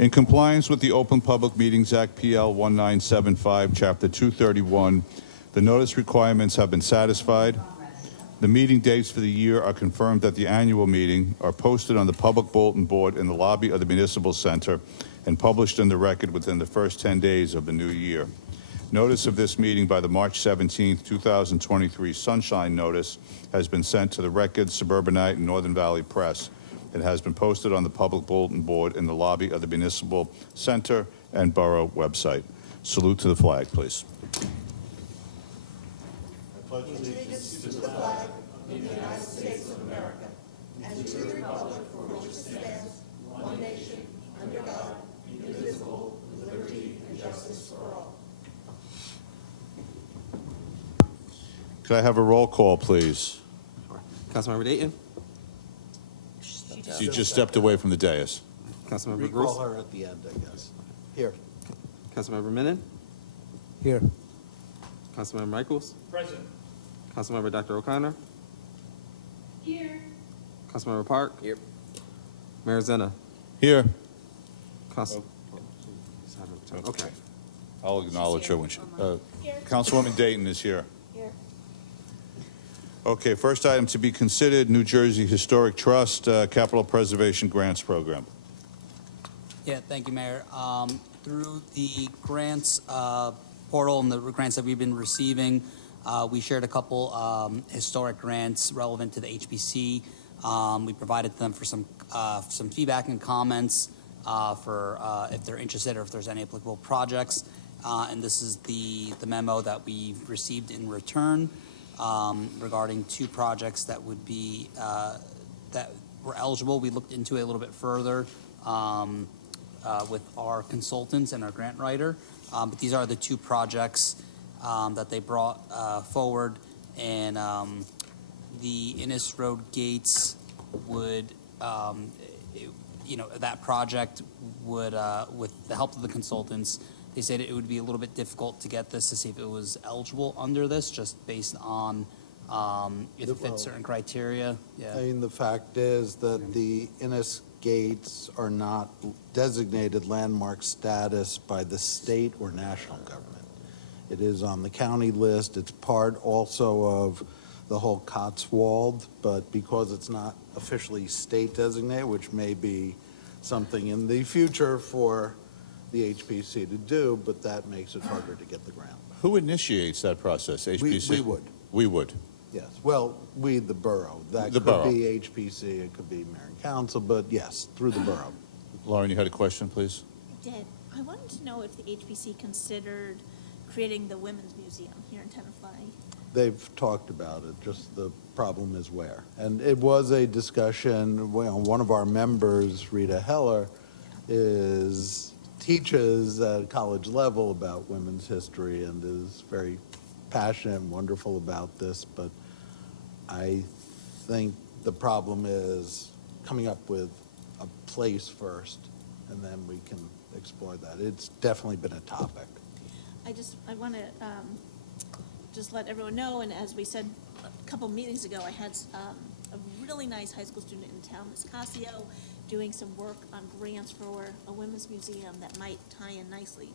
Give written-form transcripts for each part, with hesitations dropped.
In compliance with the Open Public Meetings Act, PL 1975, Chapter 231, the notice requirements have been satisfied. The meeting dates for the year are confirmed at the annual meeting, are posted on the public bulletin board in the lobby of the Municipal Center, and published in the record within the first 10 days of the new year. Notice of this meeting by the March 17, 2023 Sunshine Notice has been sent to the Record, Suburbanite, and Northern Valley Press. It has been posted on the public bulletin board in the lobby of the Municipal Center and Borough website. Salute to the flag, please. I pledge allegiance to the flag of the United States of America and to the republic for which it stands, one nation, under God, indivisible, with liberty and justice for all. Could I have a roll call, please? Councilmember Dayton. You just stepped away from the dais. Councilmember Recall Gross. her at the end, I guess. Here. Councilmember Menon. Here. Councilmember Michaels. Present. Councilmember Dr. O'Connor. Here. Councilmember Park. Here. Mayor Zena. Here. Okay. I'll acknowledge her when she... Here. Councilwoman Dayton is here. Here. Okay, first item to be considered, New Jersey Historic Trust Capital Preservation Grants Program. Yeah, thank you, Mayor. Through the grants portal and the grants that we've been receiving, we shared a couple historic grants relevant to the HBC. We provided them for some feedback and comments for if they're interested or if there's any applicable projects. And this is the memo that we received in return regarding two projects that would be that were eligible. We looked into it a little bit further with our consultants and our grant writer. But these are the two projects that they brought forward, and the Innis Road gates would, that project would, with the help of the consultants, they said it would be a little bit difficult to get this to see if it was eligible under this, just based on if it fits certain criteria. Yeah. I mean, the fact is that the Innis Gates are not designated landmark status by the state or national government. It is on the county list. It's part also of the whole Cotswold, but because it's not officially state designated, which may be something in the future for the HPC to do, but that makes it harder to get the grant. Who initiates that process, HPC? We would. We would. Yes, well, the borough. That The could borough. be HPC, it could be mayor and council, but yes, through the borough. Lauren, you had a question, please? I did. I wanted to know if the HBC considered creating the Women's Museum here in Tenafly. They've talked about it, just the problem is where. And it was a discussion, well, one of our members, Rita Heller, teaches at college level about women's history and is very passionate and wonderful about this, but I think the problem is coming up with a place first, and then we can explore that. It's definitely been a topic. I want to just let everyone know, and as we said a couple meetings ago, I had a really nice high school student in town, Ms. Casio, doing some work on grants for a women's museum that might tie in nicely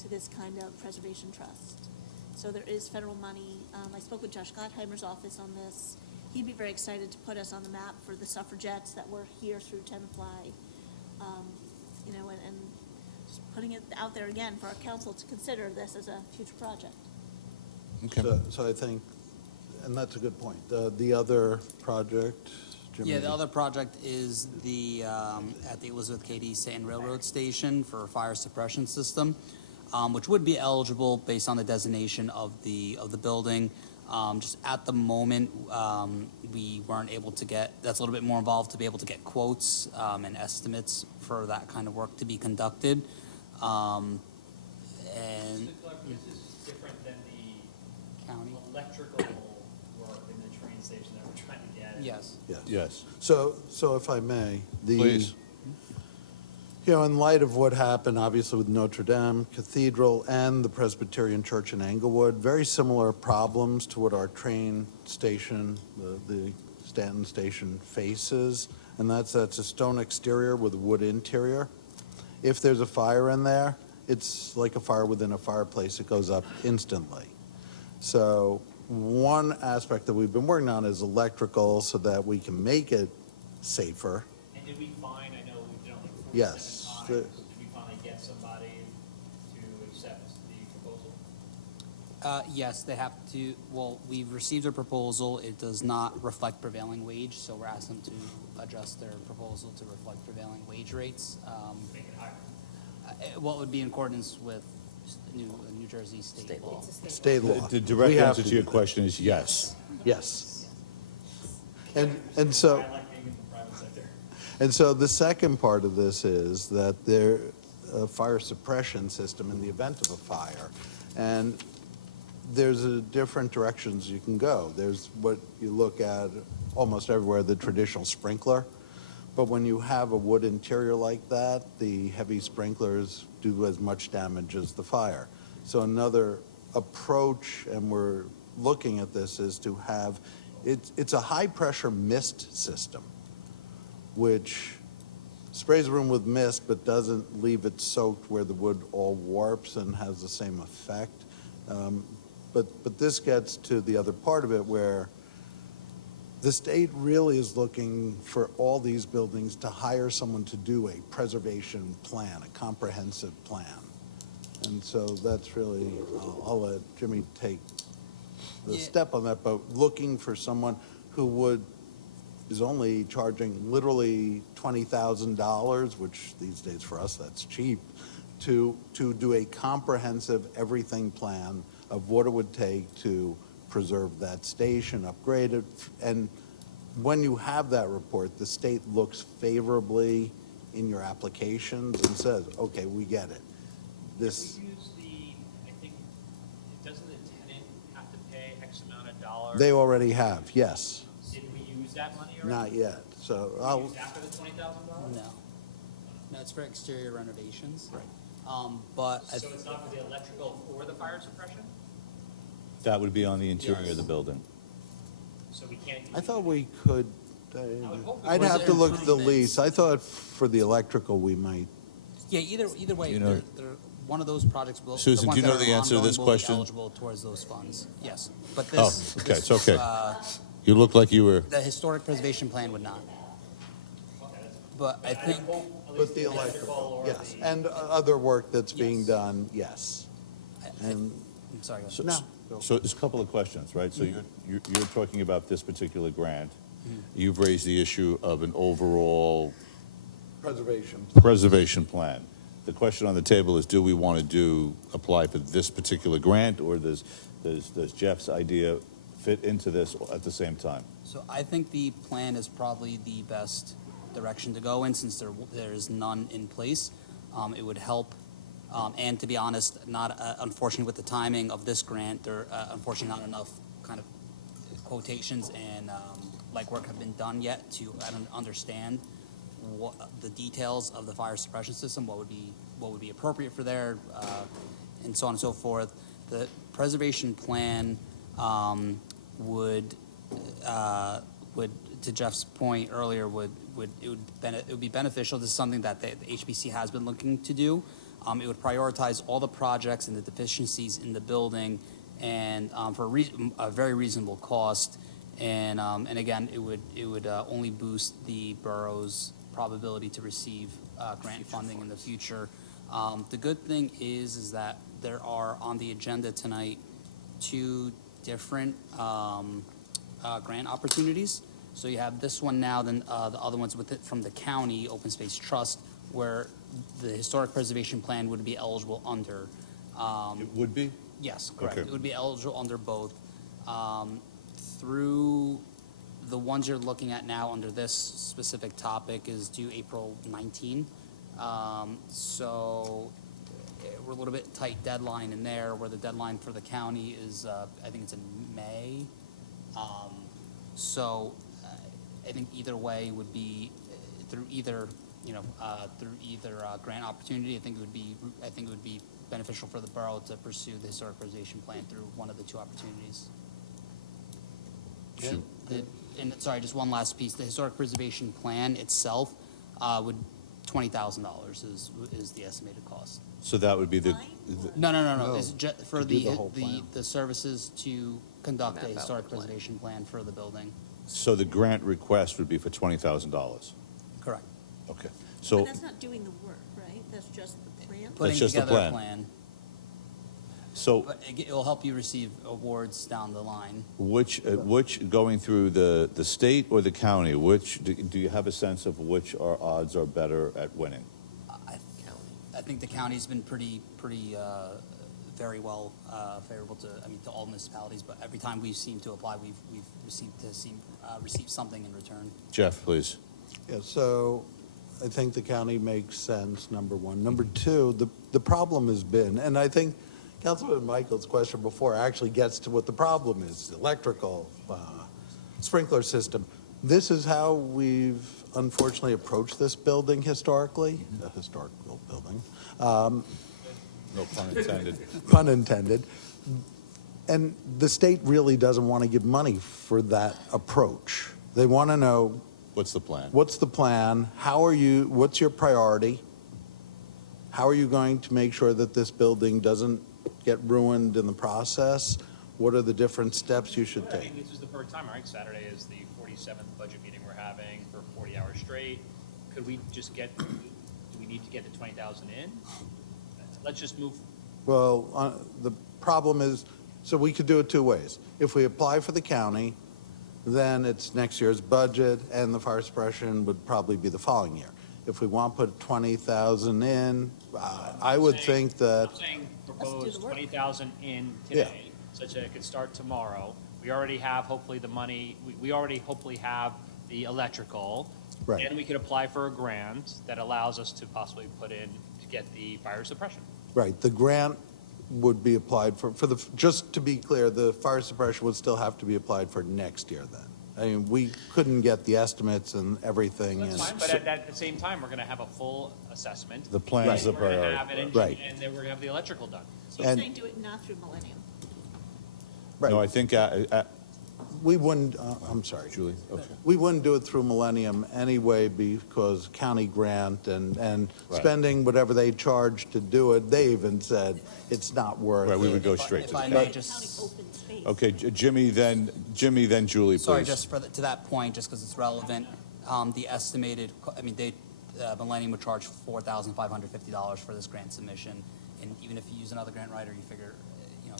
to this kind of preservation trust. So there is federal money. I spoke with Josh Gottheimer's office on this. He'd be very excited to put us on the map for the suffragettes that were here through Tenafly, and just putting it out there again for our council to consider this as a future project. Okay. So I think, and that's a good point. The other project, Jimmy? Yeah, the other project is the at the Elizabeth Cady Stanton Railroad Station for a fire suppression system, which would be eligible based on the designation of the building. Just at the moment, we weren't able to get. That's a little bit more involved to be able to get quotes and estimates for that kind of work to be conducted. And This is different than the county. electrical work in the train station that we're trying to get. Yes. Yes. So if I may, Please. In light of what happened, obviously with Notre Dame Cathedral and the Presbyterian Church in Englewood, very similar problems to what our train station, the Stanton Station faces, and that's a stone exterior with a wood interior. If there's a fire in there, it's like a fire within a fireplace. It goes up instantly. So one aspect that we've been working on is electrical so that we can make it safer. And did we find, I know we've done it like 47 Yes. times, did we finally get somebody to accept the proposal? Yes, they have to, well, we've received a proposal. It does not reflect prevailing wage, so we're asking them to adjust their proposal to reflect prevailing wage rates. Make it higher. What would be in accordance with New Jersey state law. State law. The direct We have answer to your do that. question is yes. Yes. And so. I like being in the private sector. And so the second part of this is that there, a fire suppression system in the event of a fire. And there's different directions you can go. There's what you look at almost everywhere, the traditional sprinkler. But when you have a wood interior like that, the heavy sprinklers do as much damage as the fire. So another approach, and we're looking at this, is to have, it's a high-pressure mist system, which sprays a room with mist but doesn't leave it soaked where the wood all warps and has the same effect. But this gets to the other part of it where the state really is looking for all these buildings to hire someone to do a preservation plan, a comprehensive plan. And so that's really, I'll let Jimmy take the Yeah. step on that, but looking for someone who is only charging literally $20,000, which these days for us, that's cheap, to do a comprehensive everything plan of what it would take to preserve that station, upgrade it. And when you have that report, the state looks favorably in your applications and says, okay, we get it. This, We use I think, doesn't the tenant have to pay X amount of dollars? they already have, yes, Did we use that money already? not yet. So We I'll, used after the $20,000? No. No, it's for exterior renovations. Right. But So it's not for the electrical or the fire suppression? That would be on the interior Yes. of the building. So we can't. I thought we could, would hope we I'd could. have to look at the Improvements. lease. I thought for the electrical, we might. yeah, either way, You know- one of those projects will. Susan, ones do you that know are the answer to ongoing this will be question? Eligible towards those funds. Yes, but Oh, this. okay, this, it's okay. uh, You look like you were, The historic preservation plan would not. But I think, But the electrical, yes, and other work that's being done, yes. And, I'm sorry. go ahead. so, no, so there's a couple of questions, right? So you're talking about this particular grant. You've raised the issue of an overall preservation. preservation plan. The question on the table is, do we want to apply for this particular grant, or does Jeff's idea fit into this at the same time? So I think the plan is probably the best direction to go in, since there is none in place. It would help, and to be honest, not unfortunately with the timing of this grant, there unfortunately not enough kind of quotations and legwork have been done yet to understand what the details of the fire suppression system, what would be appropriate for there, and so on and so forth. The preservation plan would, to Jeff's point earlier, it would be beneficial. This is something that the HPC has been looking to do. It would prioritize all the projects and the deficiencies in the building, and for a very reasonable cost. And again, it would only boost the borough's probability to receive grant funding in the future. The good thing is that there are on the agenda tonight 2 different grant opportunities. So you have this one now, then the other ones with it from the county Open Space Trust, where the historic preservation plan would be eligible under. It would be? Yes, correct. Okay. It would be eligible under both. Through the ones you're looking at now under this specific topic is due April 19. So we're a little bit tight deadline in there, where the deadline for the county is, I think it's in May. So I think either way would be through either, grant opportunity. I think it would be beneficial for the borough to pursue the historic preservation plan through one of the 2 opportunities. And sorry, just one last piece. The historic preservation plan itself would $20,000 is the estimated cost. So that would be the, No. No, It's for to do the, the whole plan. the services to conduct a Map out historic the plan. preservation plan for the building. so the grant request would be for $20,000? Correct. Okay. But So, that's not doing the work, right? That's just the plan? Putting just the together a plan. plan. so But it'll help you receive awards down the line. which, going through the state or the county, do you have a sense of which our odds are better at winning? I think the county's been pretty, very well favorable to, to all municipalities, but every time we seem to apply, we've received something in return. Jeff, please. Yeah, so I think the county makes sense, number one. Number two, the problem has been, and I think Councilman Michael's question before actually gets to what the problem is, electrical, sprinkler system. This is how we've unfortunately approached this building historically, a historical building. No pun intended. Pun intended. And the state really doesn't want to give money for that approach. They want to know, What's the plan? what's the plan? What's your priority? How are you going to make sure that this building doesn't get ruined in the process? What are the different steps you should I take? mean, this is the third time, right? Saturday is the 47th budget meeting we're having for 40 hours straight. Could we just do we need to get the 20,000 in? Let's just move. Well, the problem is, so we could do it two ways. If we apply for the county, then it's next year's budget, and the fire suppression would probably be the following year. If we want to put 20,000 in, I would think that, I'm saying Let's propose do the work. 20,000 in Yeah. today, such that it could start tomorrow. We already have hopefully the money, we already hopefully have the electrical. Right. And we could apply for a grant that allows us to possibly put in to get the fire suppression. right, the grant would be applied just to be clear, the fire suppression would still have to be applied for next year then. I mean, we couldn't get the estimates and everything. That's and- fine, but at the same time, we're going to have a full assessment. The plan's the We're going to priority. have it, Right. and then we're going to have the electrical done. He's And- saying do it not through Millennium. Right. No, I think, We wouldn't, I'm sorry. Julie, okay. We wouldn't do it through Millennium anyway because county grant and Right. spending whatever they charge to do it, they even said it's not worth Right, we it. would go straight to If the I county. may County just, open space. Okay, Jimmy, then Julie, please. sorry, just to that point, just because it's relevant, the estimated, Millennium would charge $4,550 for this grant submission. And even if you use another grant writer, you figure,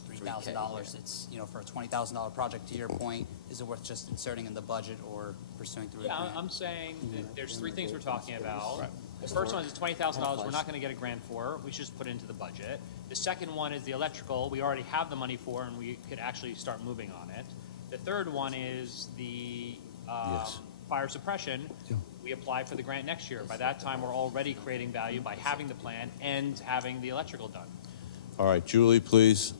$3,000, it's, for a $20,000 project, to your point, is it worth just inserting in the budget or pursuing through a Yeah, grant? I'm saying that there's three things we're talking about. Right. The first one is $20,000 we're not going to get a grant for. We should just put into the budget. The second one is the electrical. We already have the money for, and we could actually start moving on it. The third one is the Yes. fire suppression. We apply for the grant next year. By that time, we're already creating value by having the plan and having the electrical done. All right, Julie, please.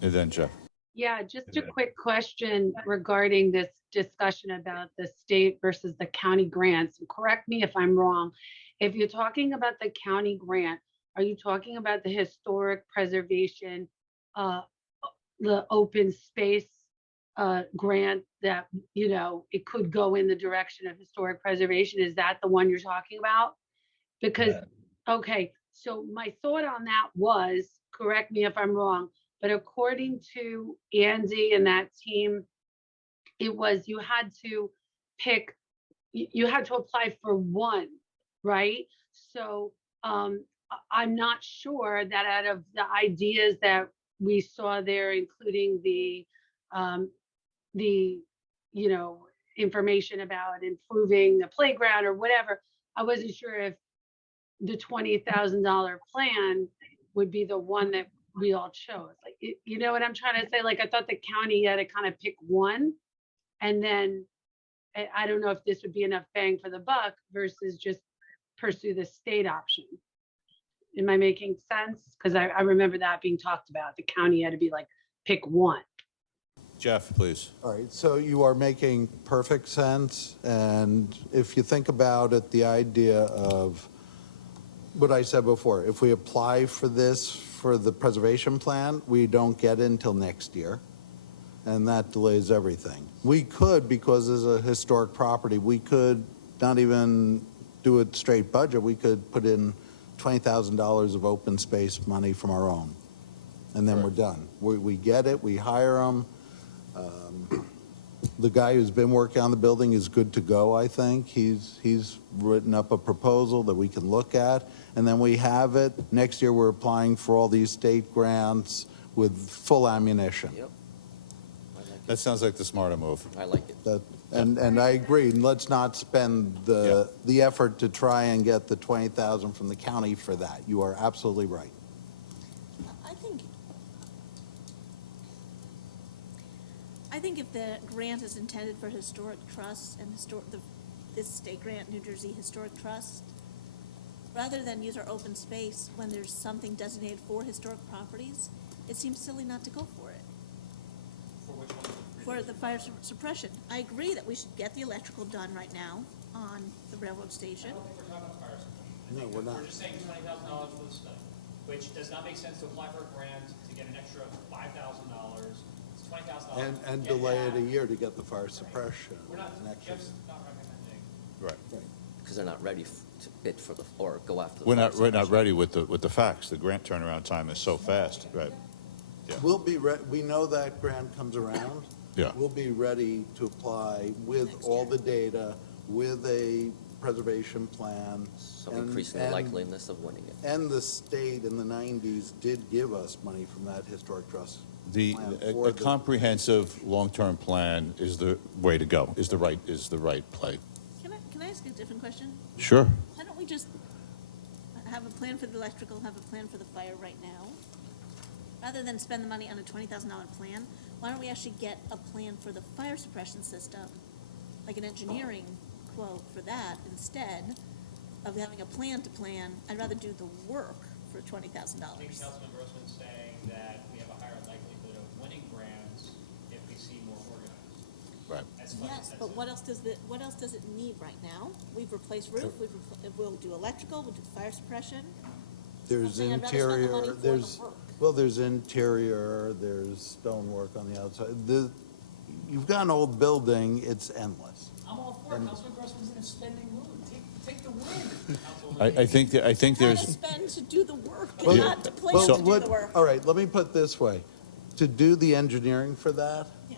And then Jeff. Yeah, just a quick question regarding this discussion about the state versus the county grants. Correct me if I'm wrong. If you're talking about the county grant, are you talking about the historic preservation, the open space grant that, it could go in the direction of historic preservation? Is that the one you're talking about? Because, okay, so my thought on that was, correct me if I'm wrong, but according to Andy and that team, it was you had to apply for one, right? So I'm not sure that out of the ideas that we saw there, including the information about improving the playground or whatever, I wasn't sure if the $20,000 plan would be the one that we all chose. Like, you know what I'm trying to say? Like, I thought the county had to kind of pick one, and then I don't know if this would be enough bang for the buck versus just pursue the state option. Am I making sense? Because I remember that being talked about. The county had to be like, pick one. Jeff, please. All right, so you are making perfect sense, and if you think about it, the idea of what I said before, if we apply for this for the preservation plan, we don't get it until next year, and that delays everything. We could, because as a historic property, we could not even do it straight budget, we could put in $20,000 of open space money from our own, and then we're done. We get it, we hire them. The guy who's been working on the building is good to go, I think. He's written up a proposal that we can look at, and then we have it. Next year, we're applying for all these state grants with full ammunition. Yep. I like That sounds like the smarter move. it. I like it. And I agree, let's not spend the effort to try and get the 20,000 from the county for that. You are absolutely right. I think if the grant is intended for historic trusts and this state grant, New Jersey Historic Trust, rather than use our open space when there's something designated for historic properties, it seems silly not to go for it. For which one? For the fire suppression. I agree that we should get the electrical done right now on the railroad station. I don't think we're talking about fire suppression. No, we're not. We're just saying $20,000 for the study, which does not make sense to apply for a grant to get an extra $5,000. It's $20,000. And Get delay it that. a year to get the fire suppression. We're not, and extra- Jeff's not recommending. Right. Because they're not ready to bid for the, or go after the. We're fire not suppression. ready with the facts. The grant turnaround time is so fast, right? Yeah. We'll be, we know that grant comes around. Yeah. We'll be ready to apply with Next all year. the data, with a preservation plan. So and- increasing the and- likeliness of winning it. And the state in the 90s did give us money from that historic trust. The, plan a for a comprehensive, long-term plan is the way to go, is the right play. Can I ask a different question? Sure. Why don't we just have a plan for the electrical, have a plan for the fire right now? Rather than spend the money on a $20,000 plan, why don't we actually get a plan for the fire suppression system? Like an engineering quote for that instead of having a plan to plan. I'd rather do the work for $20,000. I think Councilman Grossman's saying that we have a higher likelihood of winning grants if we see more organized. Right. As much Yes, as but it's- what else does it need right now? We've replaced roof, we'll do electrical, we'll do fire suppression. There's saying I'd rather spend the money interior, for the there's, work. well, there's interior, there's stonework on the outside. You've got an old building, it's endless. I'm all for it. Councilman Grossman's in a spending mood. Take the win. I think Trying to there's, spend to do the work, Well, and not to plan Well, to do the work. all right, let me put it this way. To do the engineering for that, Yeah.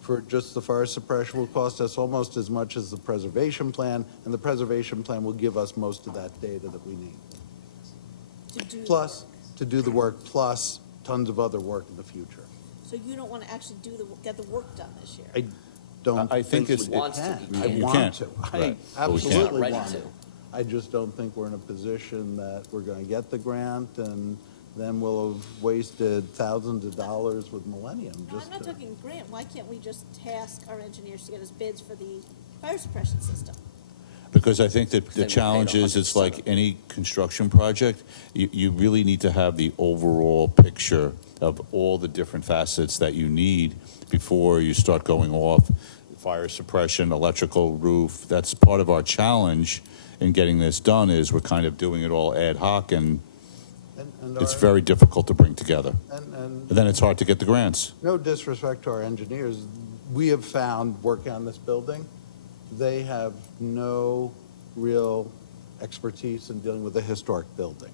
for just the fire suppression will cost us almost as much as the preservation plan, and the preservation plan will give us most of that data that we need. To do the Plus, work. to do the work, plus tons of other work in the future. So you don't want to actually get the work done this year? I don't I think think it's- we Wants to, can. you I can't. You want can't. to. Right. I But we can't. absolutely Ready want to. to. I just don't think we're in a position that we're going to get the grant, and then we'll have wasted thousands of dollars with Millennium. No, just I'm not to- talking grant. Why can't we just task our engineers to get us bids for the fire suppression system? because I think that Then the we paid challenge is, it's 100% like of it. any construction project, you really need to have the overall picture of all the different facets that you need before you start going off. Fire suppression, electrical, roof, that's part of our challenge in getting this done, is we're kind of doing it all ad hoc, and and it's our- very difficult to bring together. And And then it's hard to get the grants. no disrespect to our engineers, we have found working on this building, they have no real expertise in dealing with a historic building.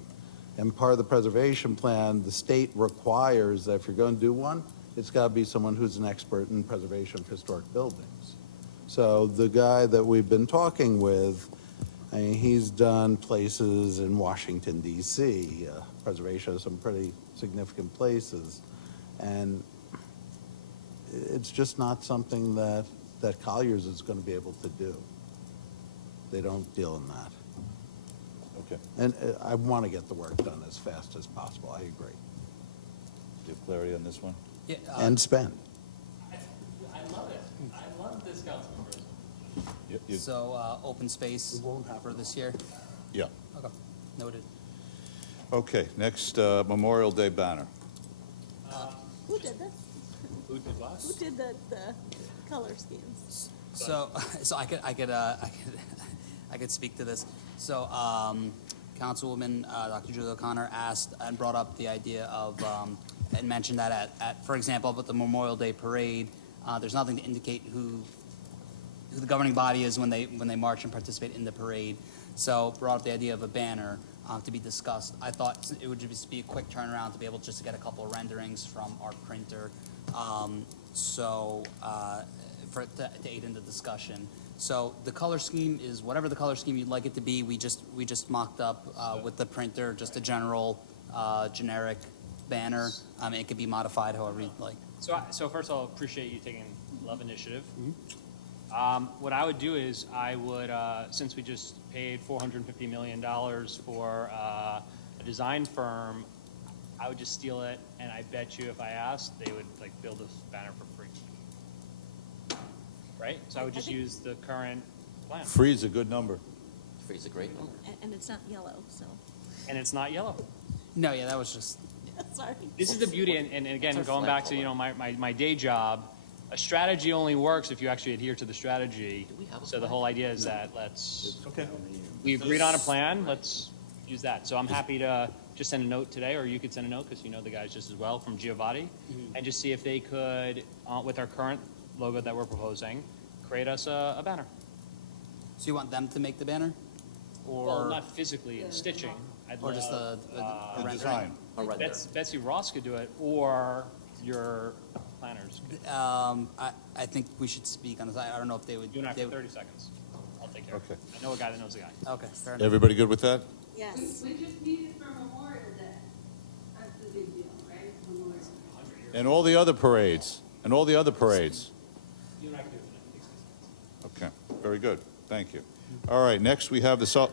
And part of the preservation plan, the state requires that if you're going to do one, it's got to be someone who's an expert in preservation of historic buildings. So the guy that we've been talking with, I mean, he's done places in Washington DC, preservation of some pretty significant places. And it's just not something that Colliers is going to be able to do. They don't deal in that. Okay. And I want to get the work done as fast as possible, I agree. Do you have clarity on this one? Yeah, And spend. I love it. I love this, Councilman Grossman. so, open space It won't happen. for this year? Yeah. Okay, noted. Okay, next, Memorial Day banner. Who did this? Who did what? Who did the color schemes? So, I could speak to this. So, Councilwoman, Dr. Julie O'Connor asked and brought up the idea of, and mentioned that for example, with the Memorial Day parade, there's nothing to indicate who the governing body is when they march and participate in the parade. So brought up the idea of a banner to be discussed. I thought it would just be a quick turnaround to be able just to get a couple of renderings from our printer. To aid in the discussion. So the color scheme is whatever the color scheme you'd like it to be. We just mocked up with the printer just a generic banner. It could be modified however you'd like. So first of all, appreciate you taking love initiative. What I would do is I would, since we just paid $450 million for a design firm, I would just steal it, and I bet you if I asked, they would like build this banner for free. Right? So I would just use the current plan. Free is a good number. Three's a great number. And it's not yellow, so, And it's not yellow. No, yeah, that was just sorry. This is the beauty, and again, It's a going flat back to, color. my day job, a strategy only works if you actually adhere to the strategy. Do we have a So the plan? whole idea is that let's, Okay. we agreed on a plan, let's use that. So I'm happy to just send a note today, or you could send a note, because you know the guys just as well, from Giovanni, and just see if they could, with our current logo that we're proposing, create us a banner. So you want them to make the banner? Well, Or, not physically, stitching. I'd or just love, the The rendering? design. A render. Betsy Ross could do it, or your planners. I think we should speak on this. I don't know if they would. You and I they for would- 30 seconds. I'll take care of it. Okay. I know a guy that knows a guy. Okay, fair enough. Everybody good with that? Yes. We just need it for Memorial Day. That's the big deal, right? Memorial Day. And all the other parades, and all the other parades. You and I can do it for 60 seconds. Okay, very good. Thank you. All right, next we have the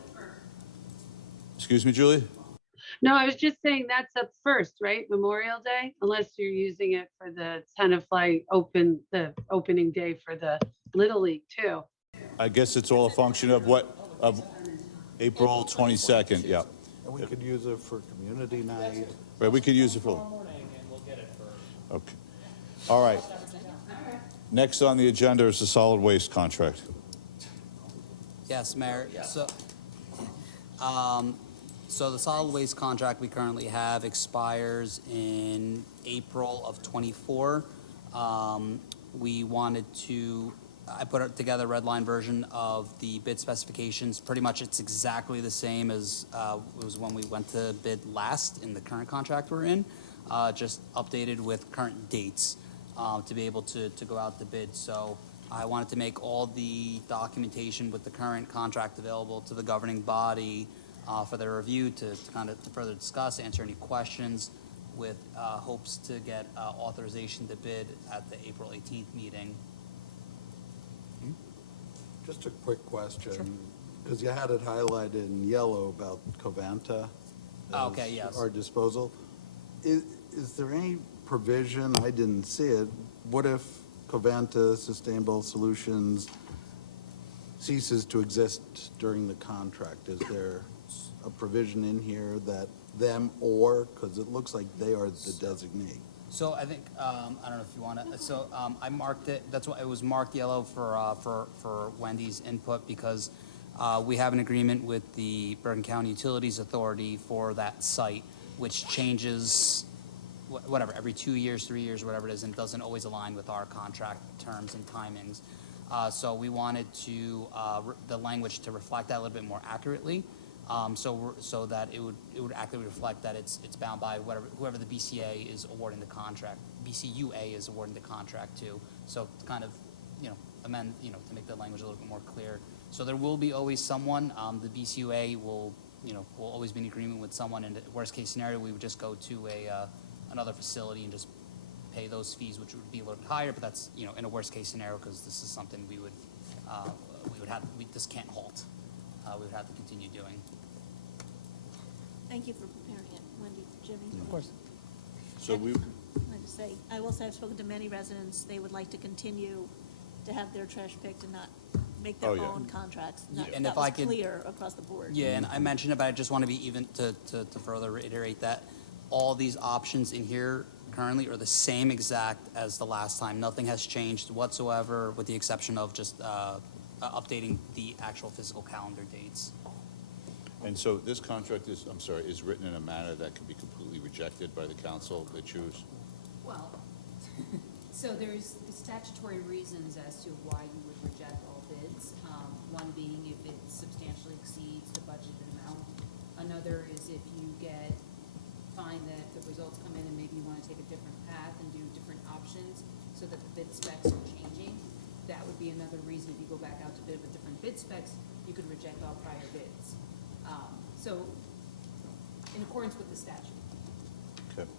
excuse me, Julie? No, I was just saying that's up first, right? Memorial Day, unless you're using it for the Tenafly the opening day for the Little League too. I guess it's all a function of of April 22nd, yeah. And we could use it for community night. Right, we could use it for, Morning, and we'll get it for. okay. All right. Next on the agenda is the solid waste contract. Yes, Mayor. Yeah. So the solid waste contract we currently have expires in April of *24. We wanted to, I put together a red line version of the bid specifications. Pretty much it's exactly the same as it was when we went to bid last in the current contract we're in, just updated with current dates to be able to go out to bid. So I wanted to make all the documentation with the current contract available to the governing body for their review to further discuss, answer any questions, with hopes to get authorization to bid at the April 18th meeting. Just a quick question, because you had it highlighted in yellow about Covanta. Okay, as yes. Our disposal. Is there any provision, I didn't see it, what if Covanta Sustainable Solutions ceases to exist during the contract? Is there a provision in here that them because it looks like they are the designee? So I think, I don't know if you want to, so I marked it, that's why it was marked yellow for Wendy's input, because we have an agreement with the Bergen County Utilities Authority for that site, which changes, whatever, every 2 years, 3 years, whatever it is, and doesn't always align with our contract terms and timings. So we wanted to, the language to reflect that a little bit more accurately. So that it would accurately reflect that it's bound by whoever the BCA is awarding the contract, BCUA is awarding the contract to. So to kind of, amend, to make the language a little bit more clear. So there will be always someone, the BCUA will always be in agreement with someone. In the worst case scenario, we would just go to another facility and just pay those fees, which would be a little bit higher, but that's, in a worst case scenario, because this is something this can't halt. We would have to continue doing. Thank you for preparing it, Wendy, Jimmy. Of course. So we, I wanted to say, I will say I've spoken to many residents, they would like to continue to have their trash picked and not make their Oh, yeah. own contracts. Yeah, That and that if was I could- clear across the board. Yeah, and I mentioned it, but I just want to be even to further reiterate that all these options in here currently are the same exact as the last time. Nothing has changed whatsoever, with the exception of just updating the actual physical calendar dates. and so this contract is written in a manner that can be completely rejected by the council if they choose? Well, So there's statutory reasons as to why you would reject all bids. One being if it substantially exceeds the budgeted amount. Another is if you find that the results come in and maybe you want to take a different path and do different options so that the bid specs are changing. That would be another reason. If you go back out to bid with different bid specs, you could reject all prior bids. So in accordance with the statute. Okay.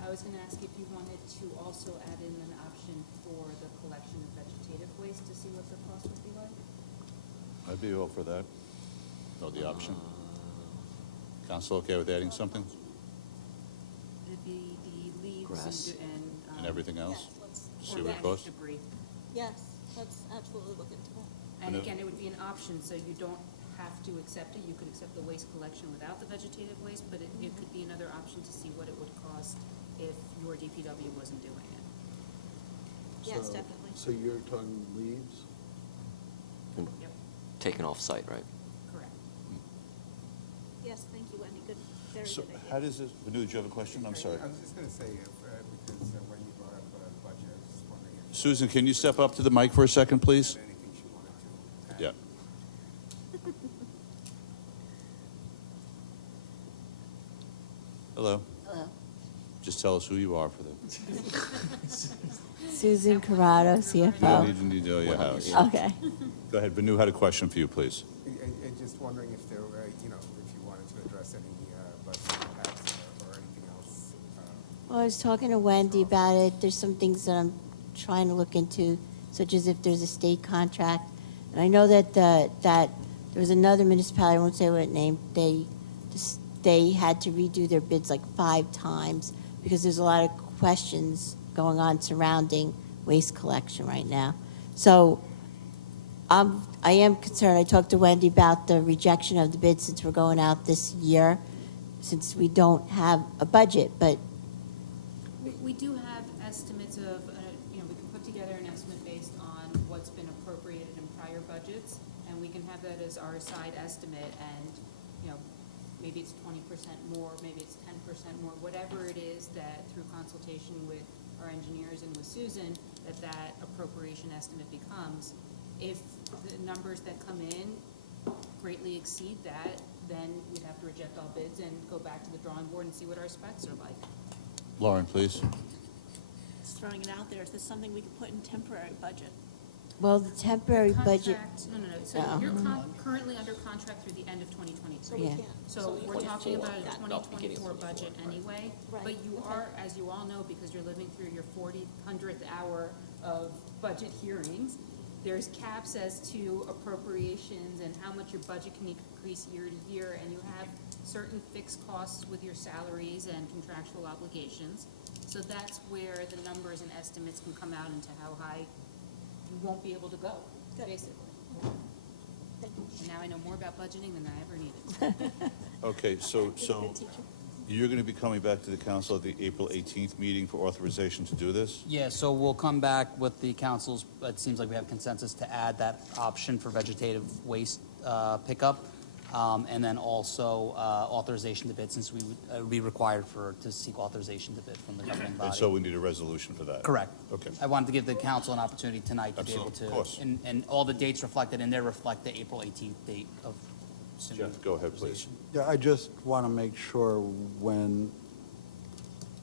I was going to ask if you wanted to also add in an option for the collection of vegetative waste to see what the cost would be like. I'd be all for that. Know the option. Council okay with adding something? It'd be the leaves Grass. And everything else? Yes, let's, See what it costs? debris. yes, let's absolutely look into that. And And again, it would be an option, so you don't have to accept it. You could accept the waste collection without the vegetative waste, but it could be another option to see what it would cost if your DPW wasn't doing it. Yes, So- definitely. So you're talking leaves? Yep, Taken off site, right? correct. Yes, thank you, Wendy, good, very So good idea. how does this, Vanu, do you have a question? I'm sorry. I was just going to say, because when you brought up budget, I was just wondering if Susan, can you step up to the mic for a second, please? there was anything she wanted to add. Yeah. Hello. Hello. Just tell us who you are for the, Susan Corrado, you don't CFO. need to need to know your house. Okay. Go ahead, Vanu had a question for you, please. And just wondering if there were, if you wanted to address any budget impacts or anything else. Well, I was talking to Wendy about it. There's some things that I'm trying to look into, such as if there's a state contract. And I know that that there was another municipality, I won't say what name, they had to redo their bids like 5 times because there's a lot of questions going on surrounding waste collection right now. So I am concerned. I talked to Wendy about the rejection of the bid since we're going out this year, since we don't have a budget, but We do have estimates of, we can put together an estimate based on what's been appropriated in prior budgets, and we can have that as our side estimate, and, maybe it's 20% more, maybe it's 10% more, whatever it is that through consultation with our engineers and with Susan, that appropriation estimate becomes. If the numbers that come in greatly exceed that, then we'd have to reject all bids and go back to the drawing board and see what our specs are like. Lauren, please. Just throwing it out there, is this something we could put in temporary budget? well, the temporary budget. Contract, no. So No. you're currently under contract through the end of 2022. So we Yeah. can't. So we we're can't talking do about a that. No, beginning of 2024 budget 24, right. anyway. Right, But you okay. are, as you all know, because you're living through your 100th hour of budget hearings, there's caps as to appropriations and how much your budget can increase year to year, and you have certain fixed costs with your salaries and contractual obligations. So that's where the numbers and estimates can come out into how high you won't be able to go, Good. basically. Thank you. And now I know more about budgeting than I ever needed. Okay, so Good teacher. you're going to be coming back to the council at the April 18th meeting for authorization to do this? Yeah, so we'll come back with the council's, it seems like we have consensus to add that option for vegetative waste pickup, and then also authorization to bid, since we would be required to seek authorization to bid from the governing And so body. we need a resolution for that? Correct. Okay. I wanted to give the council an opportunity tonight to be able Absolutely, to. of course. And all the dates reflected in there reflect the April 18th date of. Jeff, go ahead, please. Yeah, I just want to make sure when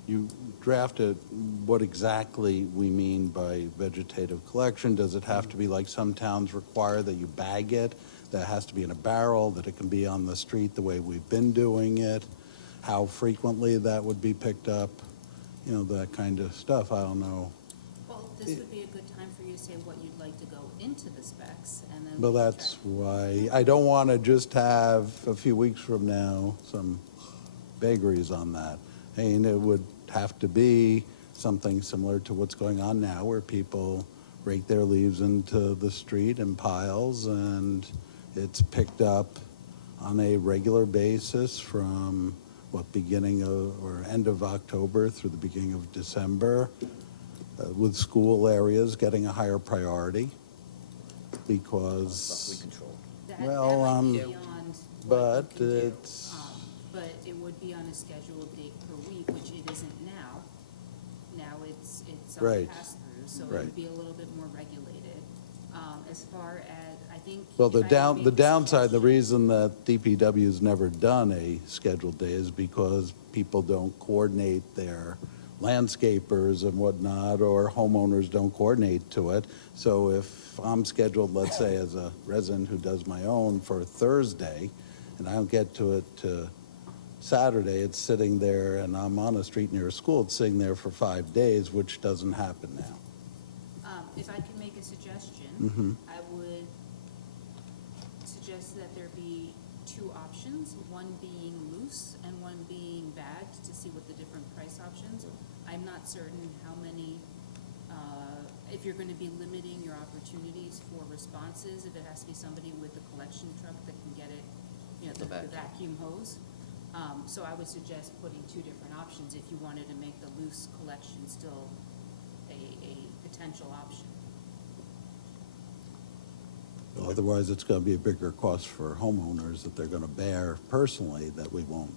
you draft it, what exactly we mean by vegetative collection. Does it have to be like some towns require that you bag it, that it has to be in a barrel, that it can be on the street the way we've been doing it? How frequently that would be picked up, that kind of stuff, I don't know. Well, this would be a good time for you to say what you'd like to go into the specs, and then. Well, we can that's check. why, I don't want to just have, a few weeks from now, some vagaries on that. And it would have to be something similar to what's going on now, where people rake their leaves into the street in piles, and it's picked up on a regular basis from, beginning of, or end of October through the beginning of December, with school areas getting a higher priority, Stuff we because, control. That well, might be um, beyond what but you can do, it's- But it would be on a scheduled date per week, which it isn't now. Now it's Right. pass-through, so it Right. would be a little bit more regulated. As far as, I think. Well, if the I could down, make the a downside, the suggestion- reason that DPW's never done a scheduled day is because people don't coordinate their landscapers and whatnot, or homeowners don't coordinate to it. So if I'm scheduled, let's say, as a resident who does my own for Thursday, and I don't get to it to Saturday, it's sitting there, and I'm on a street near a school, it's sitting there for 5 days, which doesn't happen now. If I could make a suggestion, Mhm. I would suggest that there be two options, one being loose and one being bagged, to see what the different price options. I'm not certain how many, if you're gonna be limiting your opportunities for responses, if it has to be somebody with a collection truck that can get it, you know, The the vacuum hose. So I would suggest putting two different options if you wanted to make the loose collection still a potential option. Otherwise, it's going to be a bigger cost for homeowners that they're going to bear personally that we won't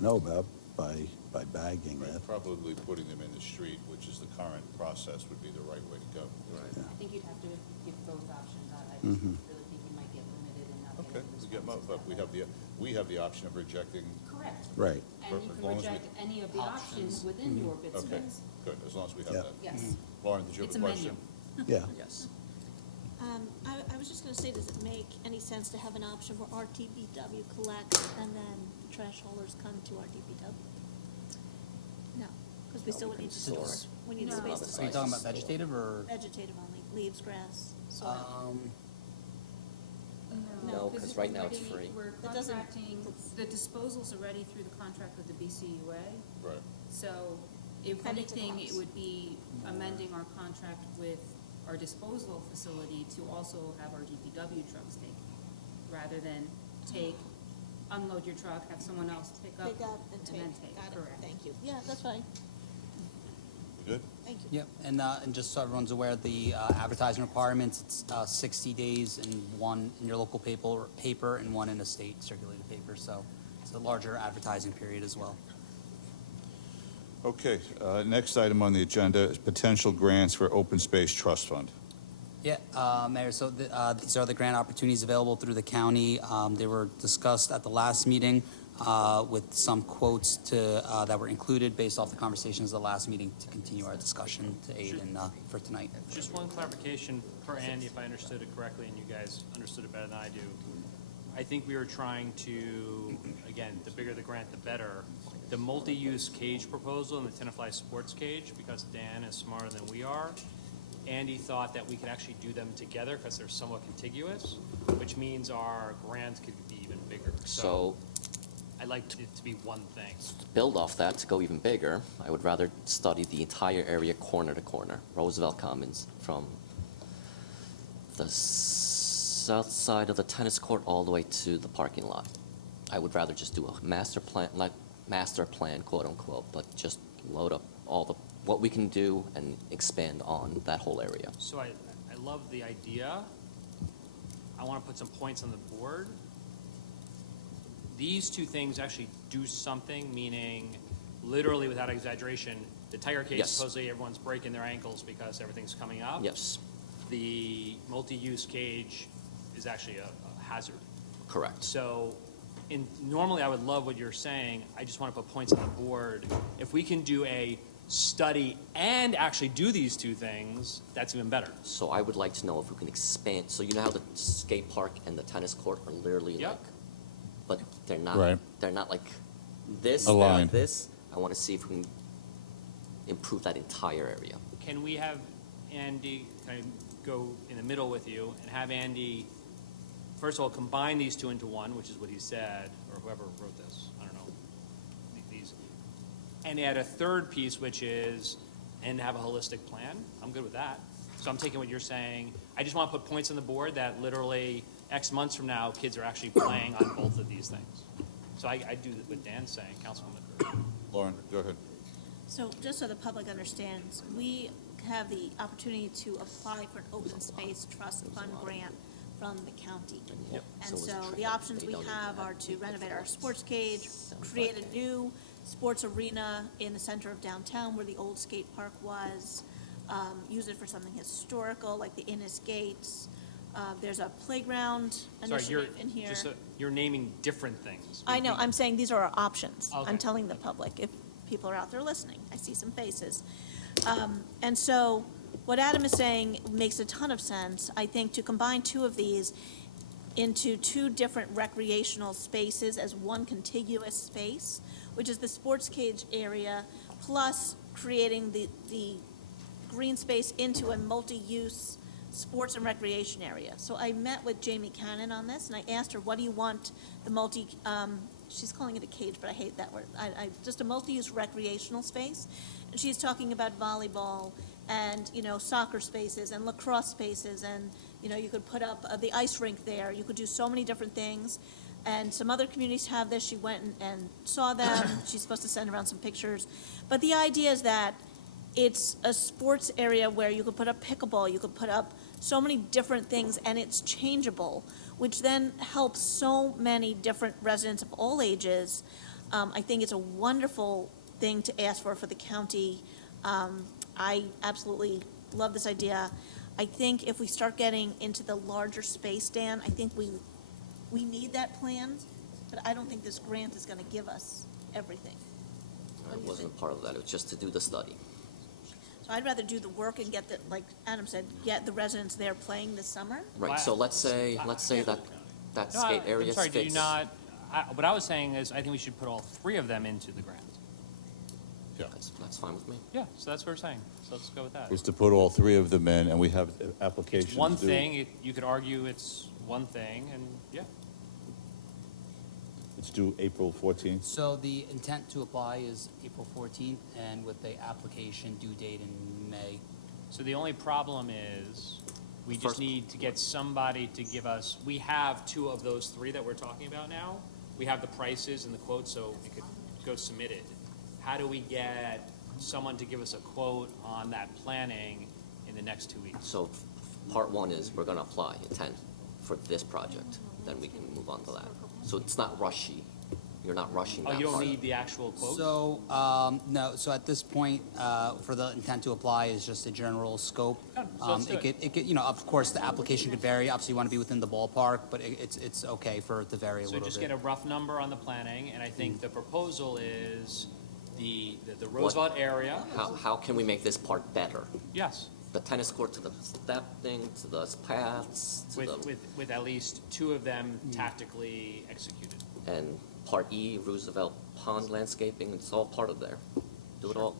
know about by bagging it. Probably putting them in the street, which is the current process, would be the right way to go. Yeah. I think you'd have to give both options. I just Mhm. really think you might get limited and not get Okay, any we get, responses but that we way. have the option of rejecting. Correct. Right. And you As can long as we- reject any of the options within your bid Okay, specs. good, as long as we have Yeah. that. Yes. Lauren, did you have It's a a question? menu. Yeah. Yes. I was just gonna say, does it make any sense to have an option where RTBW collects and then the trash haulers come to RTBW? No, because we still would need to store. store, we need No. space to Are store. you talking about vegetative or? Vegetative only, leaves, grass, soil. No, 'cause right now it's free. We're That doesn't- contracting, the disposal's already through the contract with the BCUA. Right. So if Headed to anything, it costs. would be amending our contract with our disposal facility to also have our DPW trucks take, rather than take, unload your truck, have someone else pick up. Pick up and then take, take, got it, correct. thank you. Yeah, that's fine, We good? thank you. Yep, and just so everyone's aware, the advertising requirements, it's 60 days and one in your local paper and one in a state circulated paper, so it's a larger advertising period as well. Okay, next item on the agenda is potential grants for Open Space Trust Fund. Yeah, Mayor, so these are the grant opportunities available through the county. They were discussed at the last meeting with some quotes that were included based off the conversations of the last meeting to continue our discussion to aid in for tonight. Just one clarification for Andy, if I understood it correctly, and you guys understood it better than I do. I think we were trying to, again, the bigger the grant, the better. The multi-use cage proposal and the Tenafly sports cage, because Dan is smarter than we are, Andy thought that we could actually do them together because they're somewhat contiguous, which means our grants could be even bigger. So I'd like it to be one thing. to build off that, to go even bigger, I would rather study the entire area corner to corner, Roosevelt Commons, from the south side of the tennis court all the way to the parking lot. I would rather just do a master plan, quote unquote, but just load up what we can do and expand on that whole area. So I love the idea. I want to put some points on the board. These two things actually do something, meaning literally without exaggeration, the tiger cage, Yes. supposedly everyone's breaking their ankles because everything's coming up. Yes, The multi-use cage is actually a hazard. correct. So normally I would love what you're saying. I just want to put points on the board. If we can do a study and actually do these two things, that's even better. So I would like to know if we can expand, so you know how the skate park and the tennis court are literally Yep. like, but they're not, Right. they're not like this, they're Aligned. like this. I want to see if we can improve that entire area. Can we have Andy kind of go in the middle with you and have Andy, first of all, combine these two into one, which is what he said, or whoever wrote this, I don't know, these, and add a third piece, which is, and have a holistic plan. I'm good with that. So I'm taking what you're saying. I just want to put points on the board that literally X months from now, kids are actually playing on both of these things. So I do what Dan's saying, Councilwoman McCurdy. Lauren, go ahead. So just so the public understands, we have the opportunity to apply for an open space trust fund grant from the county. Yep. And So is so it the tra- options they we don't even have have are to people renovate for our sports cage, create a new sports arena in the center of downtown where the old skate park was, use it for something historical, like the Innis Gates. There's a playground Sorry, you're, initiative in here. just, you're naming different things. I know, I'm saying these are our options. Okay. I'm telling the public, if people are out there listening. I see some faces. And so, what Adam is saying makes a ton of sense. I think to combine two of these into two different recreational spaces as one contiguous space, which is the sports cage area, plus creating the green space into a multi-use sports and recreation area. So I met with Jamie Cannon on this, and I asked her, what do you want the she's calling it a cage, but I hate that word. Just a multi-use recreational space. And she's talking about volleyball and, soccer spaces and lacrosse spaces, and, you could put up the ice rink there. You could do so many different things. And some other communities have this. She went and saw them. She's supposed to send around some pictures. But the idea is that it's a sports area where you could put up pickleball, you could put up so many different things, and it's changeable, which then helps so many different residents of all ages. I think it's a wonderful thing to ask for the county. I absolutely love this idea. I think if we start getting into the larger space, Dan, I think we need that plan, but I don't think this grant is going to give us everything. What do It you wasn't think? part of that, it was just to do the study. So I'd rather do the work and get like Adam said, get the residents there playing this summer. Right, so let's say that No, skate area I'm sorry, fits. did you not, what I was saying is, I think we should put all three of them into the grant. That's fine with me. Yeah, so that's what we're saying, so let's go with that. Was to put all three of them in, and we have applications It's one due. thing, you could argue it's one thing, and, yeah. It's due April 14th. So the intent to apply is April 14th, and with the application due date in May. So the only problem is, we just First- need to get somebody to give us, we have two of those three that we're talking about now. We have the prices and the quotes, so it could go submitted. How do we get someone to give us a quote on that planning in the next 2 weeks? So part one is we're gonna apply intent for this project, then we can move on to that. So it's not rushy, you're not rushing Oh, that you don't part. need the actual quote? So, no, so at this point, for the intent to apply is just a general scope. Done. So let's do It could, of course, the application could vary. Obviously, you want to be within the ballpark, but it's okay for it to vary a So little just bit. get a rough number on the planning, and I think the proposal is the Roosevelt area. How can we make this part better? Yes, The tennis court to the step thing, to the paths, to with at least two of them tactically executed. and part E, Roosevelt Pond landscaping, it's all part of there. Do it all.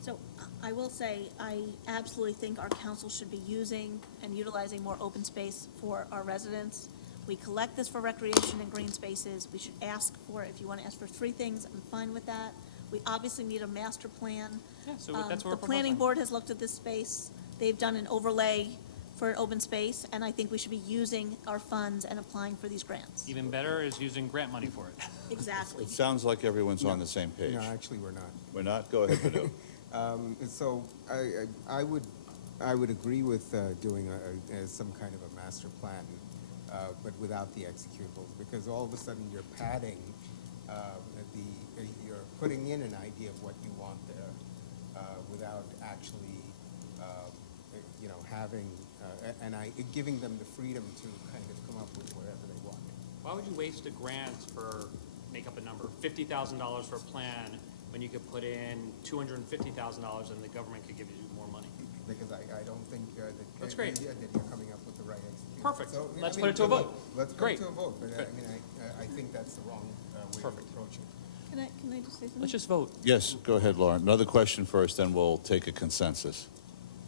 So I will say, I absolutely think our council should be using and utilizing more open space for our residents. We collect this for recreation and green spaces. We should ask for, if you want to ask for three things, I'm fine with that. We obviously need a master plan. Yeah, so that's what we're The planning proposing. board has looked at this space. They've done an overlay for an open space, and I think we should be using our funds and applying for these grants. Even better is using grant money for it. Exactly. It sounds like everyone's on the same page. No, actually, we're not. We're not? Go ahead, Vanu. So I would agree with doing some kind of a master plan, but without the executables, because all of a sudden you're padding you're putting in an idea of what you want there without actually having giving them the freedom to kind of come up with whatever they want. Why would you waste a grant for, make up a number, $50,000 for a plan, when you could put in $250,000 and the government could give you more money? Because I don't think that. That's great. That you're coming up with the right execution. Perfect. So, Let's put it to a vote. Let's put Great. it to a vote, but Good. I think that's the wrong way of Perfect. approaching it. Can I just say something? Let's just vote. Yes, go ahead, Lauren. Another question first, then we'll take a consensus.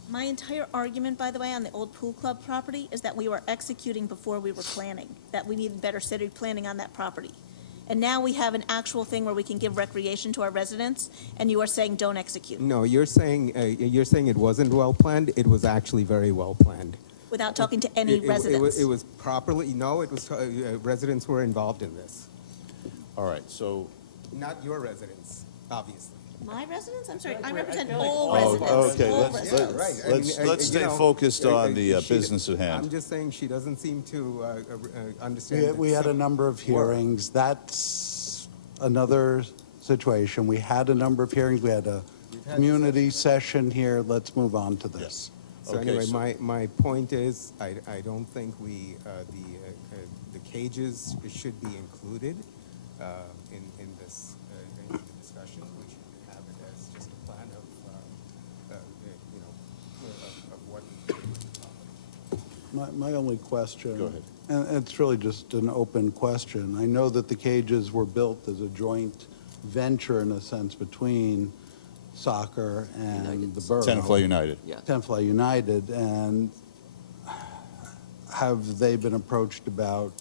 My entire argument, by the way, on the old pool club property is that we were executing before we were planning, that we needed better city planning on that property. And now we have an actual thing where we can give recreation to our residents, and you are saying don't execute No, you're saying it wasn't well planned. It was actually very well planned. without talking to any residents. It was properly. No, it was residents were involved in this. All right, so, Not your residents, obviously. My residents? I'm sorry, I I represent feel like all all residents. okay, all let's- residents. Yeah, right. I let's mean, stay focused on the she- business at hand. I'm just saying she doesn't seem to understand. We had a number of hearings. That's another situation. We had a number of hearings. We had a community session here. Let's move on to this. So Okay, anyway, so- my point is, I don't think the cages should be included in this, in the discussion. We should have it as just a plan of, you know, of what. My only question. Go ahead. And it's really just an open question. I know that the cages were built as a joint venture in a sense between soccer and United. the borough. Tenafly United. Yeah. Tenafly United, and have they been approached about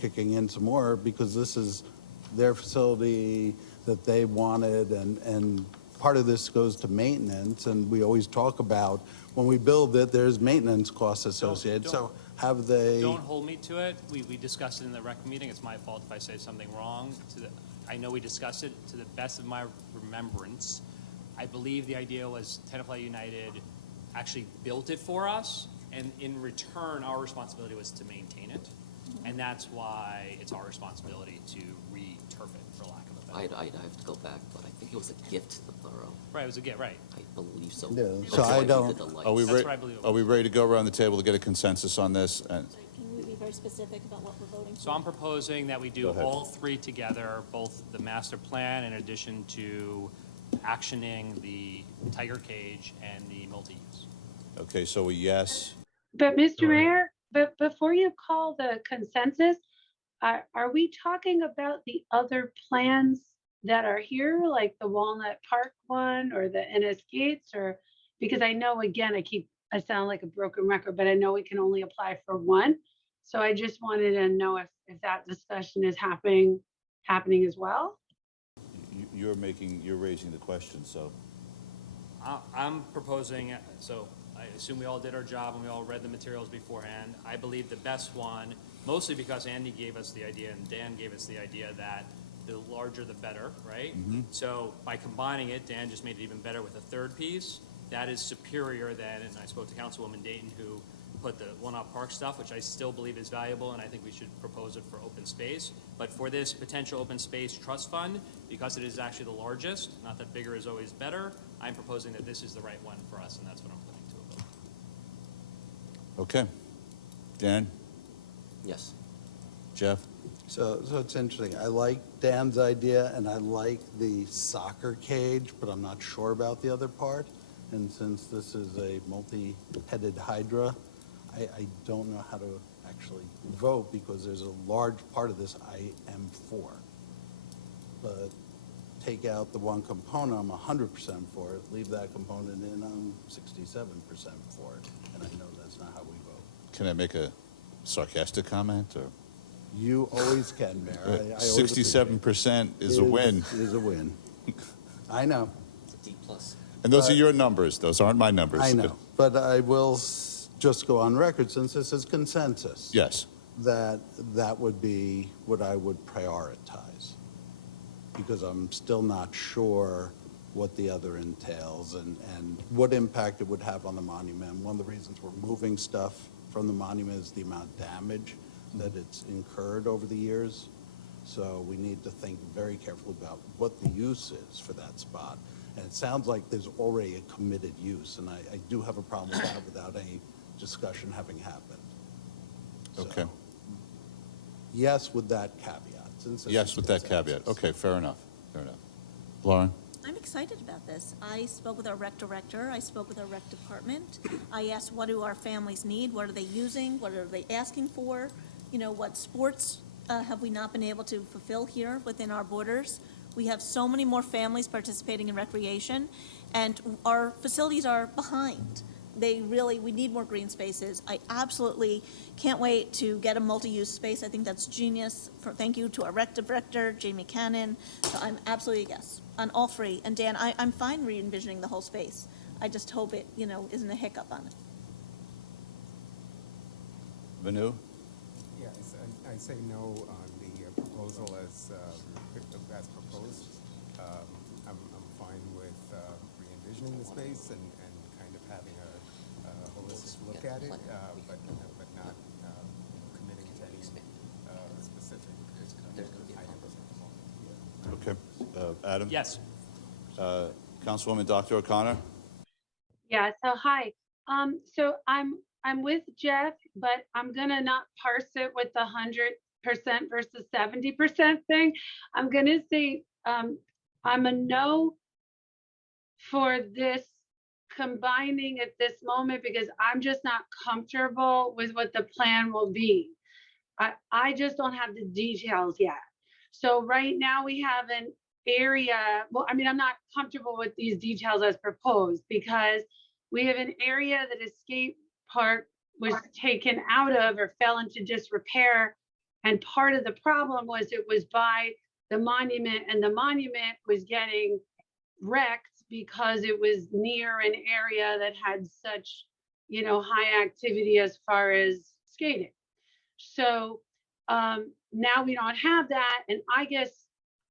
kicking in some more? Because this is their facility that they wanted, and part of this goes to maintenance, and we always talk about, when we build it, there's maintenance costs associated. Don't- So have they? Don't hold me to it. We discussed it in the rec meeting. It's my fault if I say something wrong. I know we discussed it. To the best of my remembrance, I believe the idea was Tenafly United actually built it for us, and in return, our responsibility was to maintain it. And that's why it's our responsibility to re-turf it, for lack of a better word. I'd have to go back, but I think it was a gift to the borough. Right, it was a gift, right. I believe so. Yeah, That's so why I we don't- did the lights. Are we, That's what I believe it are we ready to go around the table to get a consensus on this? And So can we be very specific about what we're voting for? So I'm proposing that we Go do ahead. all three together, both the master plan in addition to actioning the tiger cage and the multi-use. Okay, so a yes. But Mr. Go ahead. Mayor, but before you call the consensus, are we talking about the other plans that are here, like the Walnut Park one or the NS Gates, or, because I know, again, I sound like a broken record, but I know we can only apply for one. So I just wanted to know if that discussion is happening as well. You're raising the question, so. I'm proposing, so I assume we all did our job and we all read the materials beforehand. I believe the best one, mostly because Andy gave us the idea and Dan gave us the idea that the larger the better, right? So by combining it, Dan just made it even better with a third piece. That is superior than, and I spoke to Councilwoman Dayton, who put the Walnut Park stuff, which I still believe is valuable, and I think we should propose it for open space. But for this potential open space trust fund, because it is actually the largest, not that bigger is always better, I'm proposing that this is the right one for us, and that's what I'm putting to a vote. Okay. Dan, Yes. Jeff? So it's interesting. I like Dan's idea, and I like the soccer cage, but I'm not sure about the other part. And since this is a multi-headed hydra, I don't know how to actually vote, because there's a large part of this I am for. But take out the one component, I'm 100% for it. Leave that component in, I'm 67% for it. And I know that's not how we vote. Can I make a sarcastic comment, or? You always can, Mayor. I always appreciate it. 67% is a win. Is a win. I know, It's a D plus. And those are your numbers, those aren't my numbers. I know. But I will just go on record, since this is consensus. Yes. That would be what I would prioritize. Because I'm still not sure what the other entails and what impact it would have on the monument. One of the reasons we're moving stuff from the monument is the amount of damage that it's incurred over the years. So we need to think very carefully about what the use is for that spot. And it sounds like there's already a committed use, and I do have a problem with that without any discussion having happened. So, Okay. Yes, with that caveat. Since this Yes, is with that consensus. caveat. Okay, fair enough, fair enough. Lauren? I'm excited about this. I spoke with our rec director, I spoke with our rec department. I asked, what do our families need? What are they using? What are they asking for? You know, what sports have we not been able to fulfill here within our borders? We have so many more families participating in recreation, and our facilities are behind. We need more green spaces. I absolutely can't wait to get a multi-use space. I think that's genius. Thank you to our rec director, Jamie Cannon. So I'm absolutely a yes on all three. And Dan, I'm fine re-envisioning the whole space. I just hope it, isn't a hiccup on it. Vanu? Yeah, I say no on the proposal as proposed. I'm fine with re-envisioning the space and kind of having a holistic look at it, but not committing to any specific items. Okay. Adam? Yes. Councilwoman Dr. O'Connor? Yeah, so hi. So I'm with Jeff, but I'm gonna not parse it with the 100% versus 70% thing. I'm gonna say, I'm a no for this combining at this moment because I'm just not comfortable with what the plan will be. I just don't have the details yet. So right now we have an area, well, I mean, I'm not comfortable with these details as proposed because we have an area that a skate park was taken out of or fell into disrepair. And part of the problem was it was by the monument and the monument was getting wrecked because it was near an area that had such, high activity as far as skating. So now we don't have that. And I guess